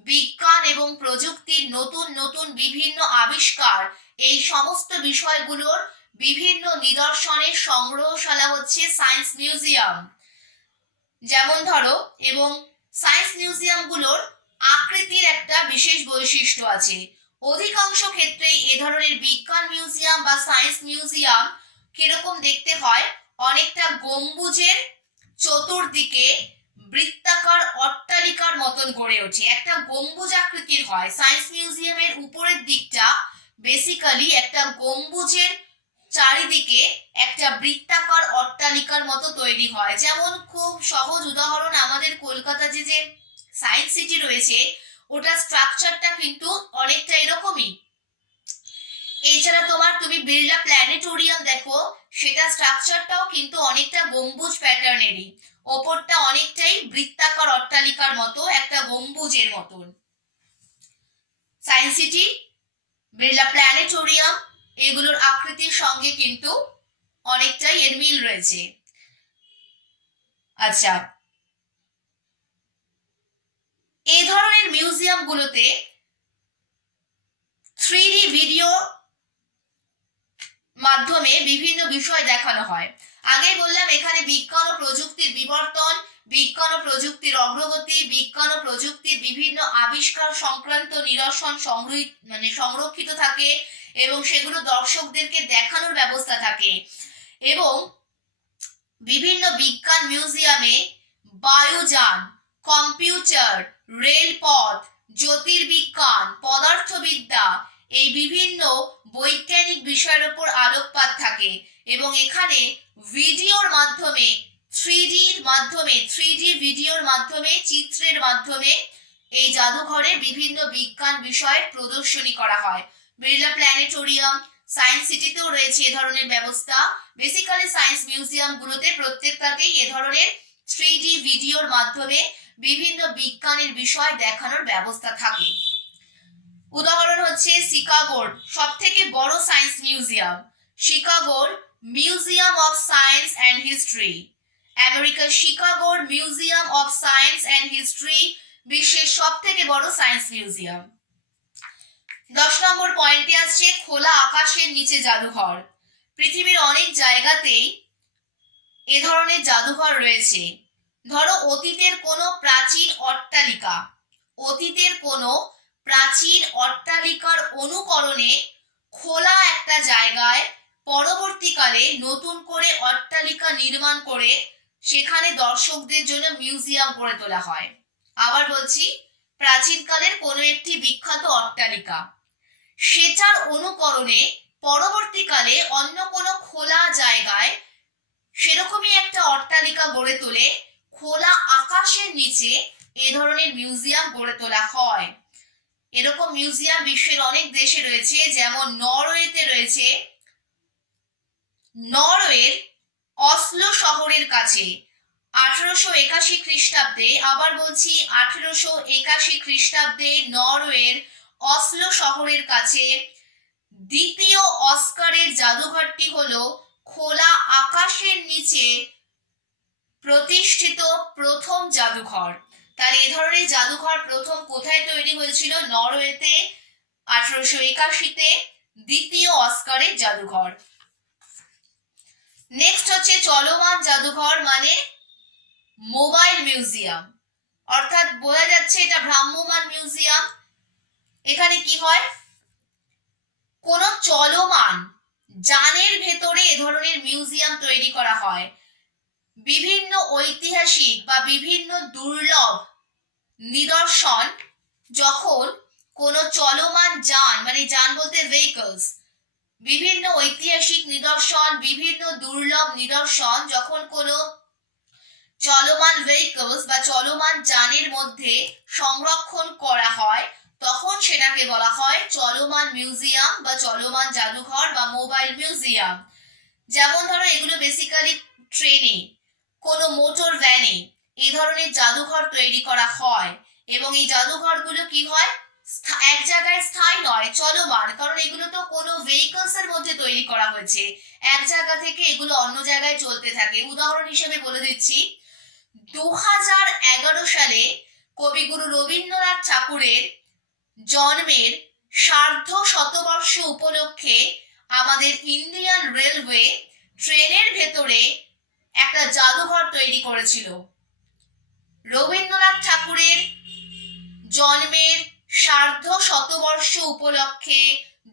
বিজ্ঞান এবং প্রযুক্তির নতুন নতুন বিভিন্ন আবিষ্কার, এই সমস্ত বিষয়গুলোর বিভিন্ন নিদর্শনের সংগ্রহশালা হচ্ছে সায়েন্স মিউজিয়াম। যেমন ধরো, এবং সায়েন্স মিউজিয়ামগুলোর আকৃতির একটা বিশেষ বৈশিষ্ট্য আছে। অধিকাংশ ক্ষেত্রেই এ ধরনের বিজ্ঞান মিউজিয়াম বা সায়েন্স মিউজিয়াম কিরকম দেখতে হয়, অনেকটা গম্বুজের চতুর্দিকে বৃত্তাকার অট্টালিকার মতন গড়ে ওঠে, একটা গম্বুজ আকৃতির হয়। সায়েন্স মিউজিয়ামের উপরের দিকটা বেসিক্যালি একটা গম্বুজের চারিদিকে একটা বৃত্তাকার অট্টালিকার মতো তৈরি হয়। যেমন খুব সহজ উদাহরণ, আমাদের কলকাতা যে সায়েন্স সিটি রয়েছে, ওটা স্ট্রাকচারটা কিন্তু অনেকটা এরকমই। এছাড়া তুমি বিড়লা প্ল্যানেটোরিয়াম দেখো, সেটা স্ট্রাকচারটাও কিন্তু অনেকটা গম্বুজ প্যাটার্নেরই, ওপরটা অনেকটাই বৃত্তাকার অট্টালিকার মতো, একটা গম্বুজের মতন। সায়েন্স সিটি, বিড়লা প্ল্যানেটোরিয়াম এগুলোর আকৃতির সঙ্গে কিন্তু অনেকটাই এর মিল রয়েছে। আচ্ছা, এই ধরনের মিউজিয়ামগুলোতে 3D ভিডিও মাধ্যমে বিভিন্ন বিষয় দেখানো হয়। আগে বললাম এখানে বিজ্ঞান ও প্রযুক্তির বিবর্তন, বিজ্ঞান ও প্রযুক্তির অগ্রগতি, বিজ্ঞান ও প্রযুক্তির বিভিন্ন আবিষ্কার সংক্রান্ত নিদর্শন সংরক্ষিত থাকে এবং সেগুলো দর্শকদেরকে দেখানোর ব্যবস্থা থাকে। এবং বিভিন্ন বিজ্ঞান মিউজিয়ামে বায়ুযান, কম্পিউটার, রেলপথ, জ্যোতির্বিজ্ঞান, পদার্থবিদ্যা এই বিভিন্ন বৈজ্ঞানিক বিষয়ের উপর আলোকপাত থাকে এবং এখানে ভিডিওর মাধ্যমে, 3D ভিডিওর মাধ্যমে, চিত্রের মাধ্যমে এই জাদুঘরে বিভিন্ন বিজ্ঞান বিষয়ের প্রদর্শনী করা হয়। বিড়লা প্ল্যানেটোরিয়াম, সায়েন্স সিটিতেও রয়েছে এ ধরনের ব্যবস্থা। বেসিক্যালি সায়েন্স মিউজিয়াম গুলোতে প্রত্যেকটাতেই এ ধরনের 3D ভিডিওর মাধ্যমে বিভিন্ন বিজ্ঞানের বিষয় দেখানোর ব্যবস্থা থাকে। উদাহরণ হচ্ছে শিকাগোর সবথেকে বড় সায়েন্স মিউজিয়াম, শিকাগোর museum of science and history, আমেরিকার শিকাগোর museum of science and history বিশ্বের সবথেকে বড় সায়েন্স মিউজিয়াম। 10 নম্বর পয়েন্টে আসছে খোলা আকাশের নিচে জাদুঘর। পৃথিবীর অনেক জায়গাতেই এ ধরনের জাদুঘর রয়েছে। ধরো অতীতের কোনো প্রাচীন অট্টালিকার অনুকরণে খোলা একটা জায়গায় পরবর্তীকালে নতুন করে অট্টালিকা নির্মাণ করে সেখানে দর্শকদের জন্য মিউজিয়াম গড়ে তোলা হয়। আবার বলছি, প্রাচীনকালের কোনো একটি বিখ্যাত অট্টালিকা, সেটার অনুকরণে পরবর্তীকালে অন্য কোনো খোলা জায়গায় সেরকমই একটা অট্টালিকা গড়ে তোলে, খোলা আকাশের নিচে এ ধরনের মিউজিয়াম গড়ে তোলা হয়। এরকম মিউজিয়াম বিশ্বের অনেক দেশে রয়েছে, যেমন নরওয়েতে রয়েছে। নরওয়ের অসলো শহরের কাছে 1881 খ্রিস্টাব্দে, আবার বলছি 1881 খ্রিস্টাব্দে নরওয়ের অসলো শহরের কাছে দ্বিতীয় অস্কারের জাদুঘরটি হলো খোলা আকাশের নিচে প্রতিষ্ঠিত প্রথম জাদুঘর। তাহলে এ ধরনের জাদুঘর প্রথম কোথায় তৈরি হয়েছিল? নরওয়েতে 1881-তে দ্বিতীয় অস্কারের জাদুঘর। নেক্সট হচ্ছে চলমান জাদুঘর মানে মোবাইল মিউজিয়াম, অর্থাৎ বোঝা যাচ্ছে এটা ভ্রাম্যমাণ মিউজিয়াম। এখানে কি হয়, কোন চলমান যানের ভেতরে এ ধরনের মিউজিয়াম তৈরি করা হয়। বিভিন্ন ঐতিহাসিক বা বিভিন্ন দুর্লভ নিদর্শন যখন কোনো চলমান যান, মানে যান বলতে ভেহিকলস, বিভিন্ন ঐতিহাসিক নিদর্শন, বিভিন্ন দুর্লভ নিদর্শন যখন কোনো চলমান ভেহিকলস বা চলমান যানের মধ্যে সংরক্ষণ করা হয়, তখন সেটাকে বলা হয় চলমান মিউজিয়াম বা চলমান জাদুঘর বা মোবাইল মিউজিয়াম। যেমন ধরো, এগুলো বেসিক্যালি ট্রেনে, কোনো মোটর ভ্যানে এই ধরনের জাদুঘর তৈরি করা হয়, এবং এই জাদুঘরগুলো কি হয়, এক জায়গায় স্থায়ী নয়, চলমান, কারণ এগুলো তো কোনো ভেহিকলস এর মধ্যে তৈরি করা হয়েছে, এক জায়গা থেকে এগুলো অন্য জায়গায় চলতে থাকে। উদাহরণ হিসেবে বলে দিচ্ছি, 2011 সালে কবিগুরু রবীন্দ্রনাথ ঠাকুরের জন্মের সার্ধ শতবর্ষ উপলক্ষে আমাদের ইন্ডিয়ান রেলওয়ে ট্রেনের ভেতরে একটা জাদুঘর তৈরি করেছিল। রবীন্দ্রনাথ ঠাকুরের জন্মের সার্ধ শতবর্ষ উপলক্ষে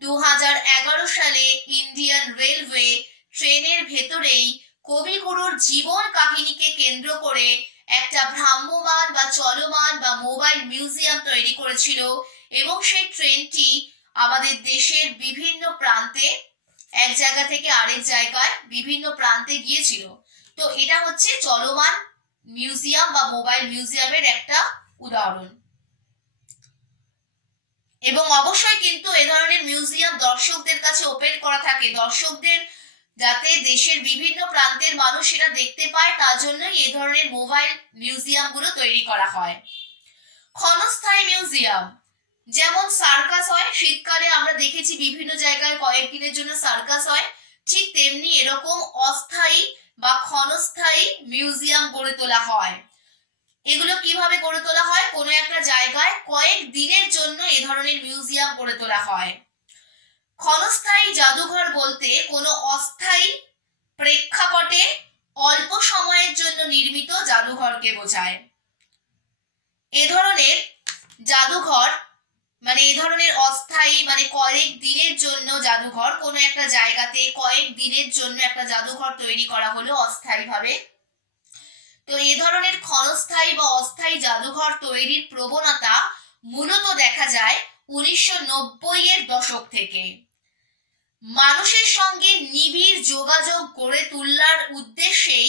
2011 সালে ইন্ডিয়ান রেলওয়ে ট্রেনের ভেতরেই কবিগুরুর জীবন কাহিনীকে কেন্দ্র করে একটা ভ্রাম্যমাণ বা চলমান বা মোবাইল মিউজিয়াম তৈরি করেছিল, এবং সেই ট্রেনটি আমাদের দেশের বিভিন্ন প্রান্তে, এক জায়গা থেকে আরেক জায়গায় বিভিন্ন প্রান্তে গিয়েছিল। তো এটা হচ্ছে চলমান মিউজিয়াম বা মোবাইল মিউজিয়ামের একটা উদাহরণ। এবং অবশ্যই কিন্তু এ ধরনের মিউজিয়াম দর্শকদের কাছে ওপেন করা থাকে, দর্শকদের যাতে দেশের বিভিন্ন প্রান্তের মানুষ সেটা দেখতে পায়, তার জন্যই এ ধরনের মোবাইল মিউজিয়াম গুলো তৈরি করা হয়। ক্ষণস্থায়ী মিউজিয়াম, যেমন সার্কাস হয়, শীতকালে আমরা দেখেছি বিভিন্ন জায়গায় কয়েকদিনের জন্য সার্কাস হয়, ঠিক তেমনি এরকম অস্থায়ী বা ক্ষণস্থায়ী মিউজিয়াম গড়ে তোলা হয়। এগুলো কিভাবে গড়ে তোলা হয়? কোনো একটা জায়গায় কয়েক দিনের জন্য এ ধরনের মিউজিয়াম গড়ে তোলা হয়। ক্ষণস্থায়ী জাদুঘর বলতে কোনো অস্থায়ী প্রেক্ষাপটে অল্প সময়ের জন্য নির্মিত জাদুঘরকে বোঝায়। এ ধরনের জাদুঘর মানে এ ধরনের অস্থায়ী মানে কয়েক দিনের জন্য জাদুঘর, কোনো একটা জায়গাতে কয়েক দিনের জন্য একটা জাদুঘর তৈরি করা হলো অস্থায়ীভাবে। তো এ ধরনের ক্ষণস্থায়ী বা অস্থায়ী জাদুঘর তৈরির প্রবণতা মূলত দেখা যায় 1990-এর দশক থেকে। মানুষের সঙ্গে নিবিড় যোগাযোগ গড়ে তোলার উদ্দেশ্যেই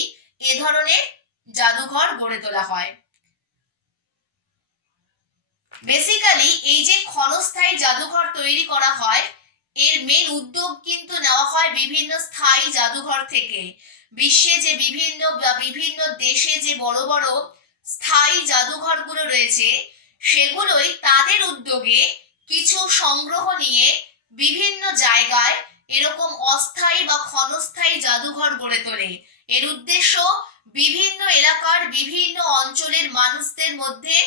এ ধরনের জাদুঘর গড়ে তোলা হয়। বেসিক্যালি এই যে ক্ষণস্থায়ী জাদুঘর তৈরি করা হয়, এর মেন উদ্যোগ কিন্তু নেওয়া হয় বিভিন্ন স্থায়ী জাদুঘর থেকে। বিশ্বে যে বিভিন্ন দেশে যে বড় বড় স্থায়ী জাদুঘরগুলো রয়েছে, সেগুলোই তাদের উদ্যোগে কিছু সংগ্রহ নিয়ে বিভিন্ন জায়গায় এরকম অস্থায়ী বা ক্ষণস্থায়ী জাদুঘর গড়ে তোলে। এর উদ্দেশ্য বিভিন্ন এলাকার বিভিন্ন অঞ্চলের মানুষদের মধ্যে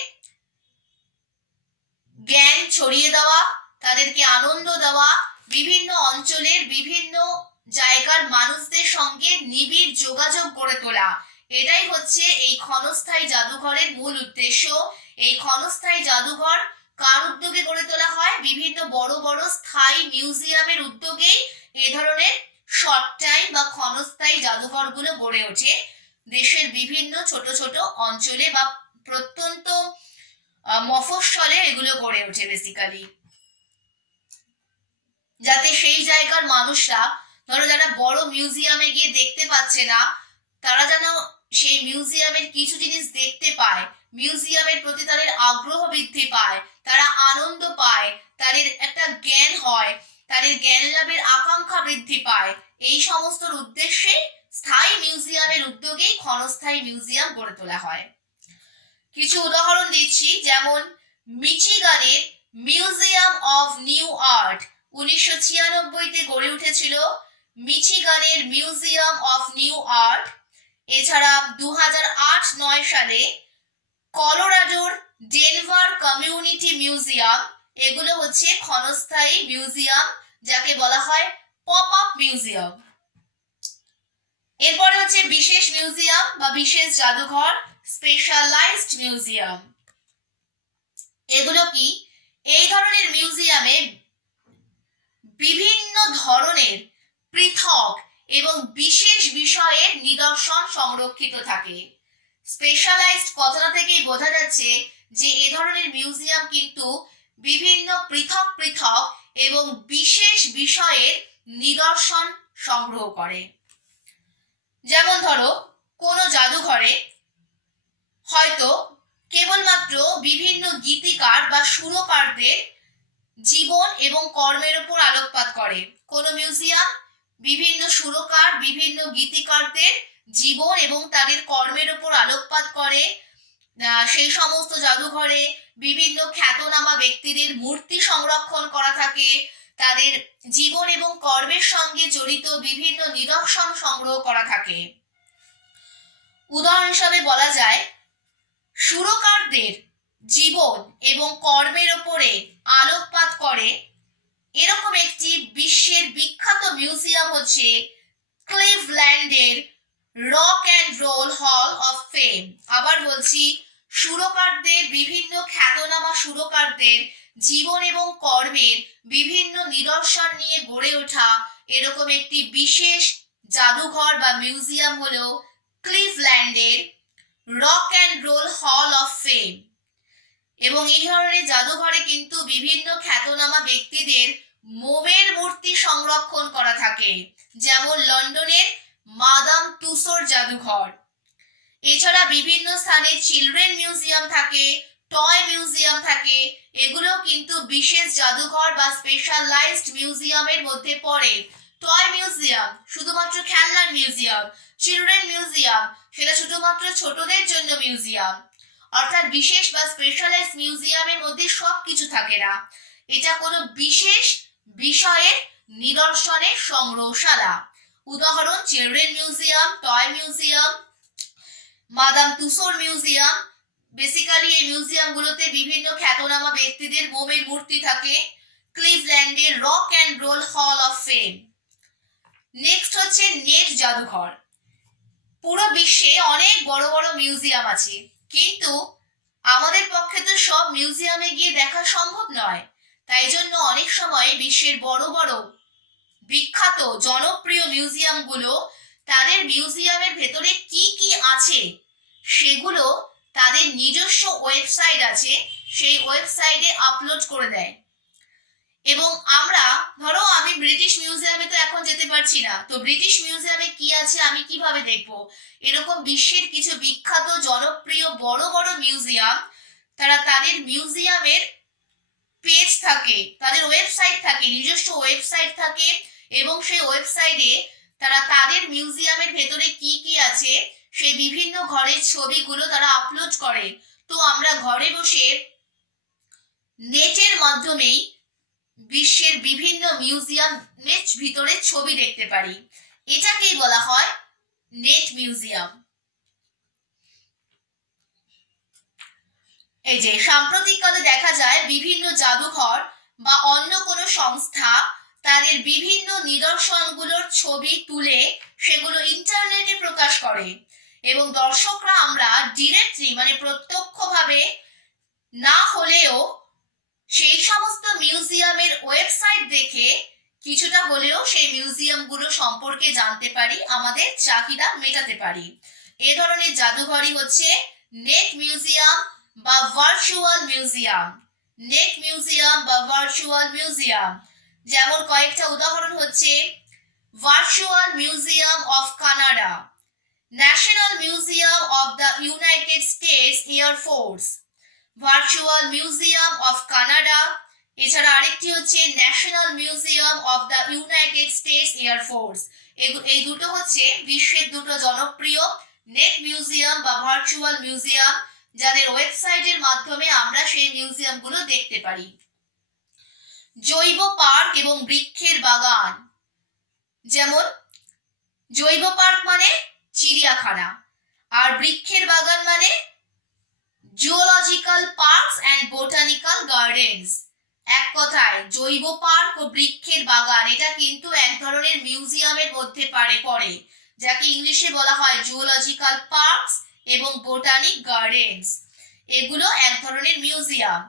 জ্ঞান ছড়িয়ে দেওয়া, তাদেরকে আনন্দ দেওয়া, বিভিন্ন অঞ্চলের বিভিন্ন জায়গার মানুষদের সঙ্গে নিবিড় যোগাযোগ গড়ে তোলা, এটাই হচ্ছে এই ক্ষণস্থায়ী জাদুঘরের মূল উদ্দেশ্য। এই ক্ষণস্থায়ী জাদুঘর কার উদ্যোগে গড়ে তোলা হয়? বিভিন্ন বড় বড় স্থায়ী মিউজিয়ামের উদ্যোগেই এ ধরনের শর্ট টাইম বা ক্ষণস্থায়ী জাদুঘরগুলো গড়ে ওঠে দেশের বিভিন্ন ছোট ছোট অঞ্চলে বা প্রত্যন্ত মফস্বলে এগুলো গড়ে ওঠে বেসিক্যালি, যাতে সেই জায়গার মানুষরা, ধরো যারা বড় মিউজিয়ামে গিয়ে দেখতে পাচ্ছে না, তারা যেন সেই মিউজিয়ামের কিছু জিনিস দেখতে পায়, মিউজিয়ামের প্রতি তাদের আগ্রহ বৃদ্ধি পায়, তারা আনন্দ পায়, তাদের একটা জ্ঞান হয়, তাদের জ্ঞান লাভের আকাঙ্ক্ষা বৃদ্ধি পায়। এই সমস্ত উদ্দেশ্যে স্থায়ী মিউজিয়ামের উদ্যোগেই ক্ষণস্থায়ী মিউজিয়াম গড়ে তোলা হয়। কিছু উদাহরণ দিচ্ছি, যেমন মিচিগানের মিউজিয়াম অফ নিউ আর্ট 1996-তে গড়ে উঠেছিল মিচিগানের মিউজিয়াম অফ নিউ আর্ট। এছাড়া 2008-9 সালে কলোরাডোর ডেনভার কমিউনিটি মিউজিয়াম, এগুলো হচ্ছে ক্ষণস্থায়ী মিউজিয়াম, যাকে বলা হয় পপ আপ মিউজিয়াম। এরপরে হচ্ছে বিশেষ মিউজিয়াম বা বিশেষ জাদুঘর, স্পেশালাইজড মিউজিয়াম। এগুলো কি? এই ধরনের মিউজিয়ামে বিভিন্ন ধরনের পৃথক এবং বিশেষ বিষয়ের নিদর্শন সংরক্ষিত থাকে। স্পেশালাইজড কথাটা থেকেই বোঝা যাচ্ছে যে এ ধরনের মিউজিয়াম কিন্তু বিভিন্ন পৃথক পৃথক এবং বিশেষ বিষয়ের নিদর্শন সংগ্রহ করে। যেমন ধরো কোনো জাদুঘরে হয়তো কেবলমাত্র বিভিন্ন গীতিকার বা সুরকারদের জীবন এবং কর্মের উপর আলোকপাত করে। কোনো মিউজিয়াম বিভিন্ন সুরকার, বিভিন্ন গীতিকারদের জীবন এবং তাদের কর্মের উপর আলোকপাত করে। সেই সমস্ত জাদুঘরে বিভিন্ন খ্যাতনামা ব্যক্তিদের মূর্তি সংরক্ষণ করা থাকে, তাদের জীবন এবং কর্মের সঙ্গে জড়িত বিভিন্ন নিদর্শন সংগ্রহ করা থাকে। উদাহরণ হিসাবে বলা যায়, সুরকারদের জীবন এবং কর্মের উপরে আলোকপাত করে এরকম একটি বিশ্বের বিখ্যাত মিউজিয়াম হচ্ছে ক্লিভল্যান্ডের rock and roll hall of ফেম। আবার বলছি, সুরকারদের, বিভিন্ন খ্যাতনামা সুরকারদের জীবন এবং কর্মের বিভিন্ন নিদর্শন নিয়ে গড়ে ওঠা এরকম একটি বিশেষ জাদুঘর বা মিউজিয়াম হলো ক্লিভল্যান্ডের rock and roll hall of ফেম। এবং এই ধরনের জাদুঘরে কিন্তু বিভিন্ন খ্যাতনামা ব্যক্তিদের মোমের মূর্তি সংরক্ষণ করা থাকে, যেমন লন্ডনের মাদাম তুসোর জাদুঘর। এছাড়া বিভিন্ন স্থানে চিলড্রেন মিউজিয়াম থাকে, টয় মিউজিয়াম থাকে, এগুলো কিন্তু বিশেষ জাদুঘর বা স্পেশালাইজড মিউজিয়ামের মধ্যে পড়ে। টয় মিউজিয়াম শুধুমাত্র খেলনার মিউজিয়াম, চিলড্রেন মিউজিয়াম সেটা শুধুমাত্র ছোটদের জন্য মিউজিয়াম। অর্থাৎ বিশেষ বা স্পেশালাইজড মিউজিয়ামের মধ্যে সবকিছু থাকে না, এটা কোনো বিশেষ বিষয়ের নিদর্শনের সংগ্রহশালা। উদাহরণ children museum, toy museum, madame তুসোর মিউজিয়াম। বেসিক্যালি এই মিউজিয়ামগুলোতে বিভিন্ন খ্যাতনামা ব্যক্তিদের মোমের মূর্তি থাকে। ক্লিভল্যান্ডের rock and roll hall of fame. Next হচ্ছে নেট জাদুঘর। পুরো বিশ্বে অনেক বড় বড় মিউজিয়াম আছে, কিন্তু আমাদের পক্ষে তো সব মিউজিয়ামে গিয়ে দেখা সম্ভব নয়। তাই জন্য অনেক সময় বিশ্বের বড় বড় বিখ্যাত জনপ্রিয় মিউজিয়ামগুলো তাদের মিউজিয়ামের ভেতরে কি কি আছে সেগুলো তাদের নিজস্ব ওয়েবসাইট আছে, সেই ওয়েবসাইটে আপলোড করে দেয়। এবং আমরা, ধরো আমি ব্রিটিশ মিউজিয়ামে তো এখন যেতে পারছি না, তো ব্রিটিশ মিউজিয়ামে কি আছে আমি কিভাবে দেখবো? এরকম বিশ্বের কিছু বিখ্যাত জনপ্রিয় বড় বড় মিউজিয়াম, তারা তাদের মিউজিয়ামের পেজ থাকে, তাদের ওয়েবসাইট থাকে, নিজস্ব ওয়েবসাইট থাকে, এবং সেই ওয়েবসাইটে তারা তাদের মিউজিয়ামের ভেতরে কি কি আছে সেই বিভিন্ন ঘরের ছবিগুলো তারা আপলোড করে। তো আমরা ঘরে বসে নেটের মাধ্যমেই বিশ্বের বিভিন্ন মিউজিয়ামের ভিতরে ছবি দেখতে পারি। এটাকেই বলা হয় নেট মিউজিয়াম। এই যে সাম্প্রতিককালে দেখা যায় বিভিন্ন জাদুঘর বা অন্য কোনো সংস্থা তাদের বিভিন্ন নিদর্শনগুলোর ছবি তুলে সেগুলো ইন্টারনেটে প্রকাশ করে, এবং দর্শকরা আমরা ডিরেক্টলি মানে প্রত্যক্ষভাবে না হলেও সেই সমস্ত মিউজিয়ামের ওয়েবসাইট দেখে কিছুটা হলেও সেই মিউজিয়ামগুলো সম্পর্কে জানতে পারি, আমাদের চাহিদা মেটাতে পারি। এ ধরনের জাদুঘরই হচ্ছে নেট মিউজিয়াম বা ভার্চুয়াল মিউজিয়াম, নেট মিউজিয়াম বা ভার্চুয়াল মিউজিয়াম। যেমন কয়েকটা উদাহরণ হচ্ছে virtual museum of Canada, national museum of the United states air force, virtual museum of Canada. এছাড়া আরেকটি হচ্ছে national museum of the United states air force. এই দুটো হচ্ছে বিশ্বের দুটো জনপ্রিয় নেট মিউজিয়াম বা ভার্চুয়াল মিউজিয়াম, যাদের ওয়েবসাইটের মাধ্যমে আমরা সেই মিউজিয়ামগুলো দেখতে পারি। জৈব পার্ক এবং বৃক্ষের বাগান, যেমন জৈব পার্ক মানে চিড়িয়াখানা, আর বৃক্ষের বাগান মানে zoological parks and botanical Gardens. এক কথায় জৈব পার্ক ও বৃক্ষের বাগান এটা কিন্তু এক ধরনের মিউজিয়ামের মধ্যে পড়ে, যাকে ইংলিশে বলা হয় জুওলজিক্যাল পার্কস এবং বোটানিক গার্ডেনস। এগুলো এক ধরনের মিউজিয়াম।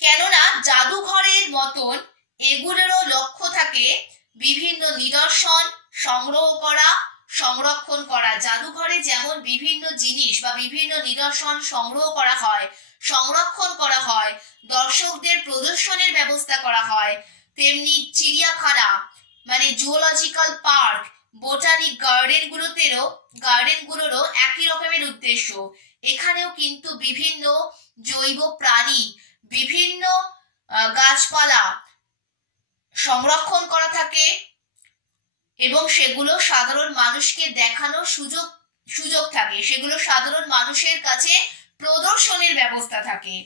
কেননা জাদুঘরের মতন এগুলোরও লক্ষ্য থাকে বিভিন্ন নিদর্শন সংগ্রহ করা, সংরক্ষণ করা। জাদুঘরে যেমন বিভিন্ন জিনিস বা বিভিন্ন নিদর্শন সংগ্রহ করা হয়, সংরক্ষণ করা হয়, দর্শকদের প্রদর্শনের ব্যবস্থা করা হয়, তেমনি চিড়িয়াখানা মানে জুওলজিক্যাল পার্ক, বোটানিক গার্ডেনগুলোরও একই রকমের উদ্দেশ্য। এখানেও কিন্তু বিভিন্ন জৈব প্রাণী, বিভিন্ন গাছপালা সংরক্ষণ করা থাকে এবং সেগুলো সাধারণ মানুষকে দেখানোর সুযোগ থাকে, সেগুলো সাধারণ মানুষের কাছে প্রদর্শনের ব্যবস্থা থাকে।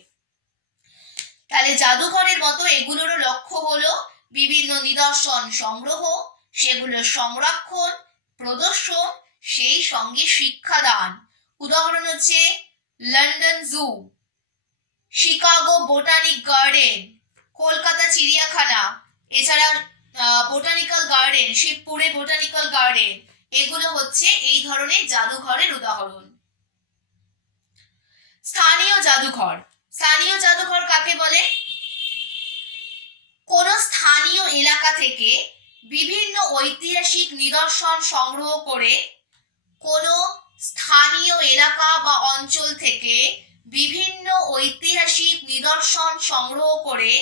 তাহলে জাদুঘরের মতো এগুলোরও লক্ষ্য হলো বিভিন্ন নিদর্শন সংগ্রহ, সেগুলো সংরক্ষণ, প্রদর্শন, সেই সঙ্গে শিক্ষাদান। উদাহরণ হচ্ছে লন্ডন জু, শিকাগো বোটানিক গার্ডেন, কলকাতা চিড়িয়াখানা, এছাড়া বোটানিক্যাল গার্ডেন, শিবপুরে বোটানিক্যাল গার্ডেন। এগুলো হচ্ছে এই ধরনের জাদুঘরের উদাহরণ। স্থানীয় জাদুঘর, স্থানীয় জাদুঘর কাকে বলে? কোন স্থানীয় এলাকা থেকে বিভিন্ন ঐতিহাসিক নিদর্শন সংগ্রহ করে, কোন স্থানীয় এলাকা বা অঞ্চল থেকে বিভিন্ন ঐতিহাসিক নিদর্শন সংগ্রহ করে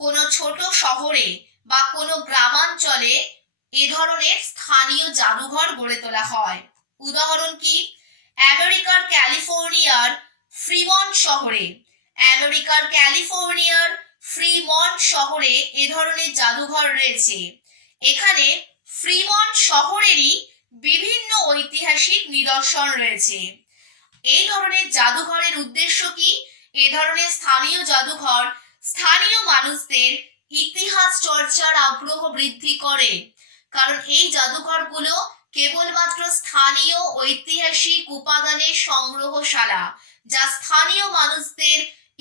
কোনো ছোট শহরে বা কোনো গ্রামাঞ্চলে এ ধরনের স্থানীয় জাদুঘর গড়ে তোলা হয়। উদাহরণ কি? আমেরিকার ক্যালিফোর্নিয়ার ফ্রিমন্ট শহরে, আমেরিকার ক্যালিফোর্নিয়ার ফ্রিমন্ট শহরে এ ধরনের জাদুঘর রয়েছে। এখানে ফ্রিমন্ট শহরেরই বিভিন্ন ঐতিহাসিক নিদর্শন রয়েছে। এই ধরনের জাদুঘরের উদ্দেশ্য কি? এ ধরনের স্থানীয় জাদুঘর স্থানীয় মানুষদের ইতিহাস চর্চার আগ্রহ বৃদ্ধি করে, কারণ এই জাদুঘরগুলো কেবলমাত্র স্থানীয় ঐতিহাসিক উপাদানের সংগ্রহশালা, যা স্থানীয় মানুষদের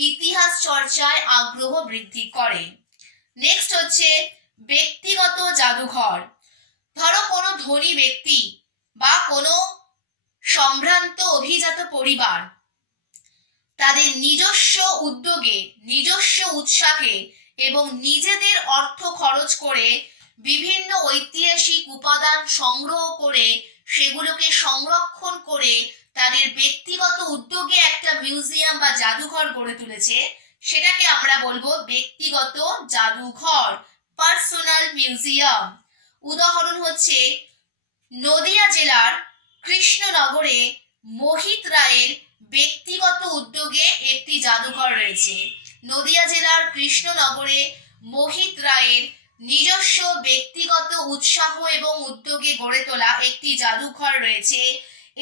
ইতিহাস চর্চায় আগ্রহ বৃদ্ধি করে। নেক্সট হচ্ছে ব্যক্তিগত জাদুঘর। ধরো কোনো ধনী ব্যক্তি বা কোনো সম্ভ্রান্ত অভিজাত পরিবার তাদের নিজস্ব উদ্যোগে, নিজস্ব উৎসাহে এবং নিজেদের অর্থ খরচ করে বিভিন্ন ঐতিহাসিক উপাদান সংগ্রহ করে সেগুলোকে সংরক্ষণ করে তাদের ব্যক্তিগত উদ্যোগে একটা মিউজিয়াম বা জাদুঘর গড়ে তুলেছে, সেটাকে আমরা বলবো ব্যক্তিগত জাদুঘর, পার্সোনাল মিউজিয়াম। উদাহরণ হচ্ছে নদিয়া জেলার কৃষ্ণনগরে মোহিত রায়ের ব্যক্তিগত উদ্যোগে একটি জাদুঘর রয়েছে। নদিয়া জেলার কৃষ্ণনগরে মোহিত রায়ের নিজস্ব ব্যক্তিগত উৎসাহ এবং উদ্যোগে গড়ে তোলা একটি জাদুঘর রয়েছে।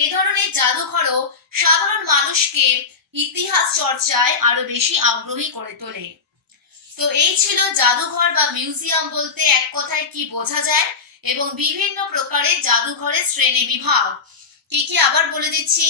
এ ধরনের জাদুঘরও সাধারণ মানুষকে ইতিহাস চর্চায় আরো বেশি আগ্রহী করে তোলে। তো এই ছিল জাদুঘর বা মিউজিয়াম বলতে এক কথায় কি বোঝা যায় এবং বিভিন্ন প্রকারের জাদুঘরের শ্রেণী বিভাগ কি কি আবার বলে দিচ্ছি।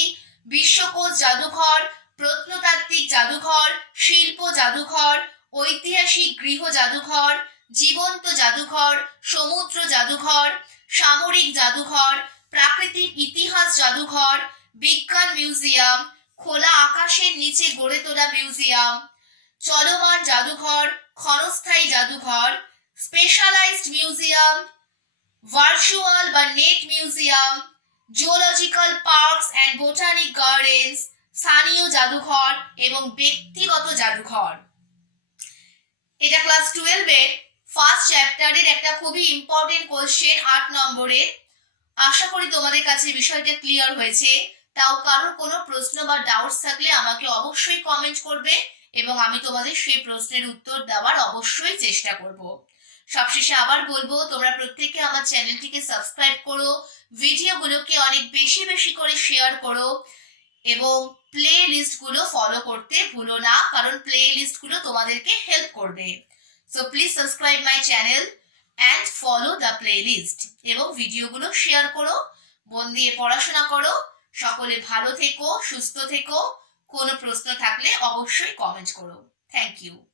বিশ্বকোষ জাদুঘর, প্রত্নতাত্ত্বিক জাদুঘর, শিল্প জাদুঘর, ঐতিহাসিক গৃহ জাদুঘর, জীবন্ত জাদুঘর, সমুদ্র জাদুঘর, সামরিক জাদুঘর, প্রাকৃতিক ইতিহাস জাদুঘর, বিজ্ঞান মিউজিয়াম, খোলা আকাশের নিচে গড়ে তোলা মিউজিয়াম, চলমান জাদুঘর, ক্ষণস্থায়ী জাদুঘর, স্পেশালাইজড মিউজিয়াম, ভার্চুয়াল বা net museum, zoological parks and botanic gardens, স্থানীয় জাদুঘর এবং ব্যক্তিগত জাদুঘর। এটা ক্লাস 12 এর ফার্স্ট চ্যাপ্টারের একটা খুবই ইম্পর্টেন্ট কোশ্চেন, 8 নম্বরের। আশা করি তোমাদের কাছে বিষয়টা ক্লিয়ার হয়েছে। তাও কারোর কোনো প্রশ্ন বা ডাউটস থাকলে আমাকে অবশ্যই কমেন্ট করবে এবং আমি তোমাদের সেই প্রশ্নের উত্তর দেওয়ার অবশ্যই চেষ্টা করব। সবশেষে আবার বলবো, তোমরা প্রত্যেকে আমার চ্যানেলটিকে সাবস্ক্রাইব করো, ভিডিওগুলোকে অনেক বেশি বেশি করে শেয়ার করো এবং প্লে লিস্টগুলো ফলো করতে ভুলো না, কারণ প্লে লিস্টগুলো তোমাদেরকে হেল্প করবে। So please subscribe my channel and follow the playlist এবং ভিডিওগুলো শেয়ার করো। মন দিয়ে পড়াশোনা করো। সকলে ভালো থেকো, সুস্থ থেকো। কোনো প্রশ্ন থাকলে অবশ্যই কমেন্ট করো। Thank you.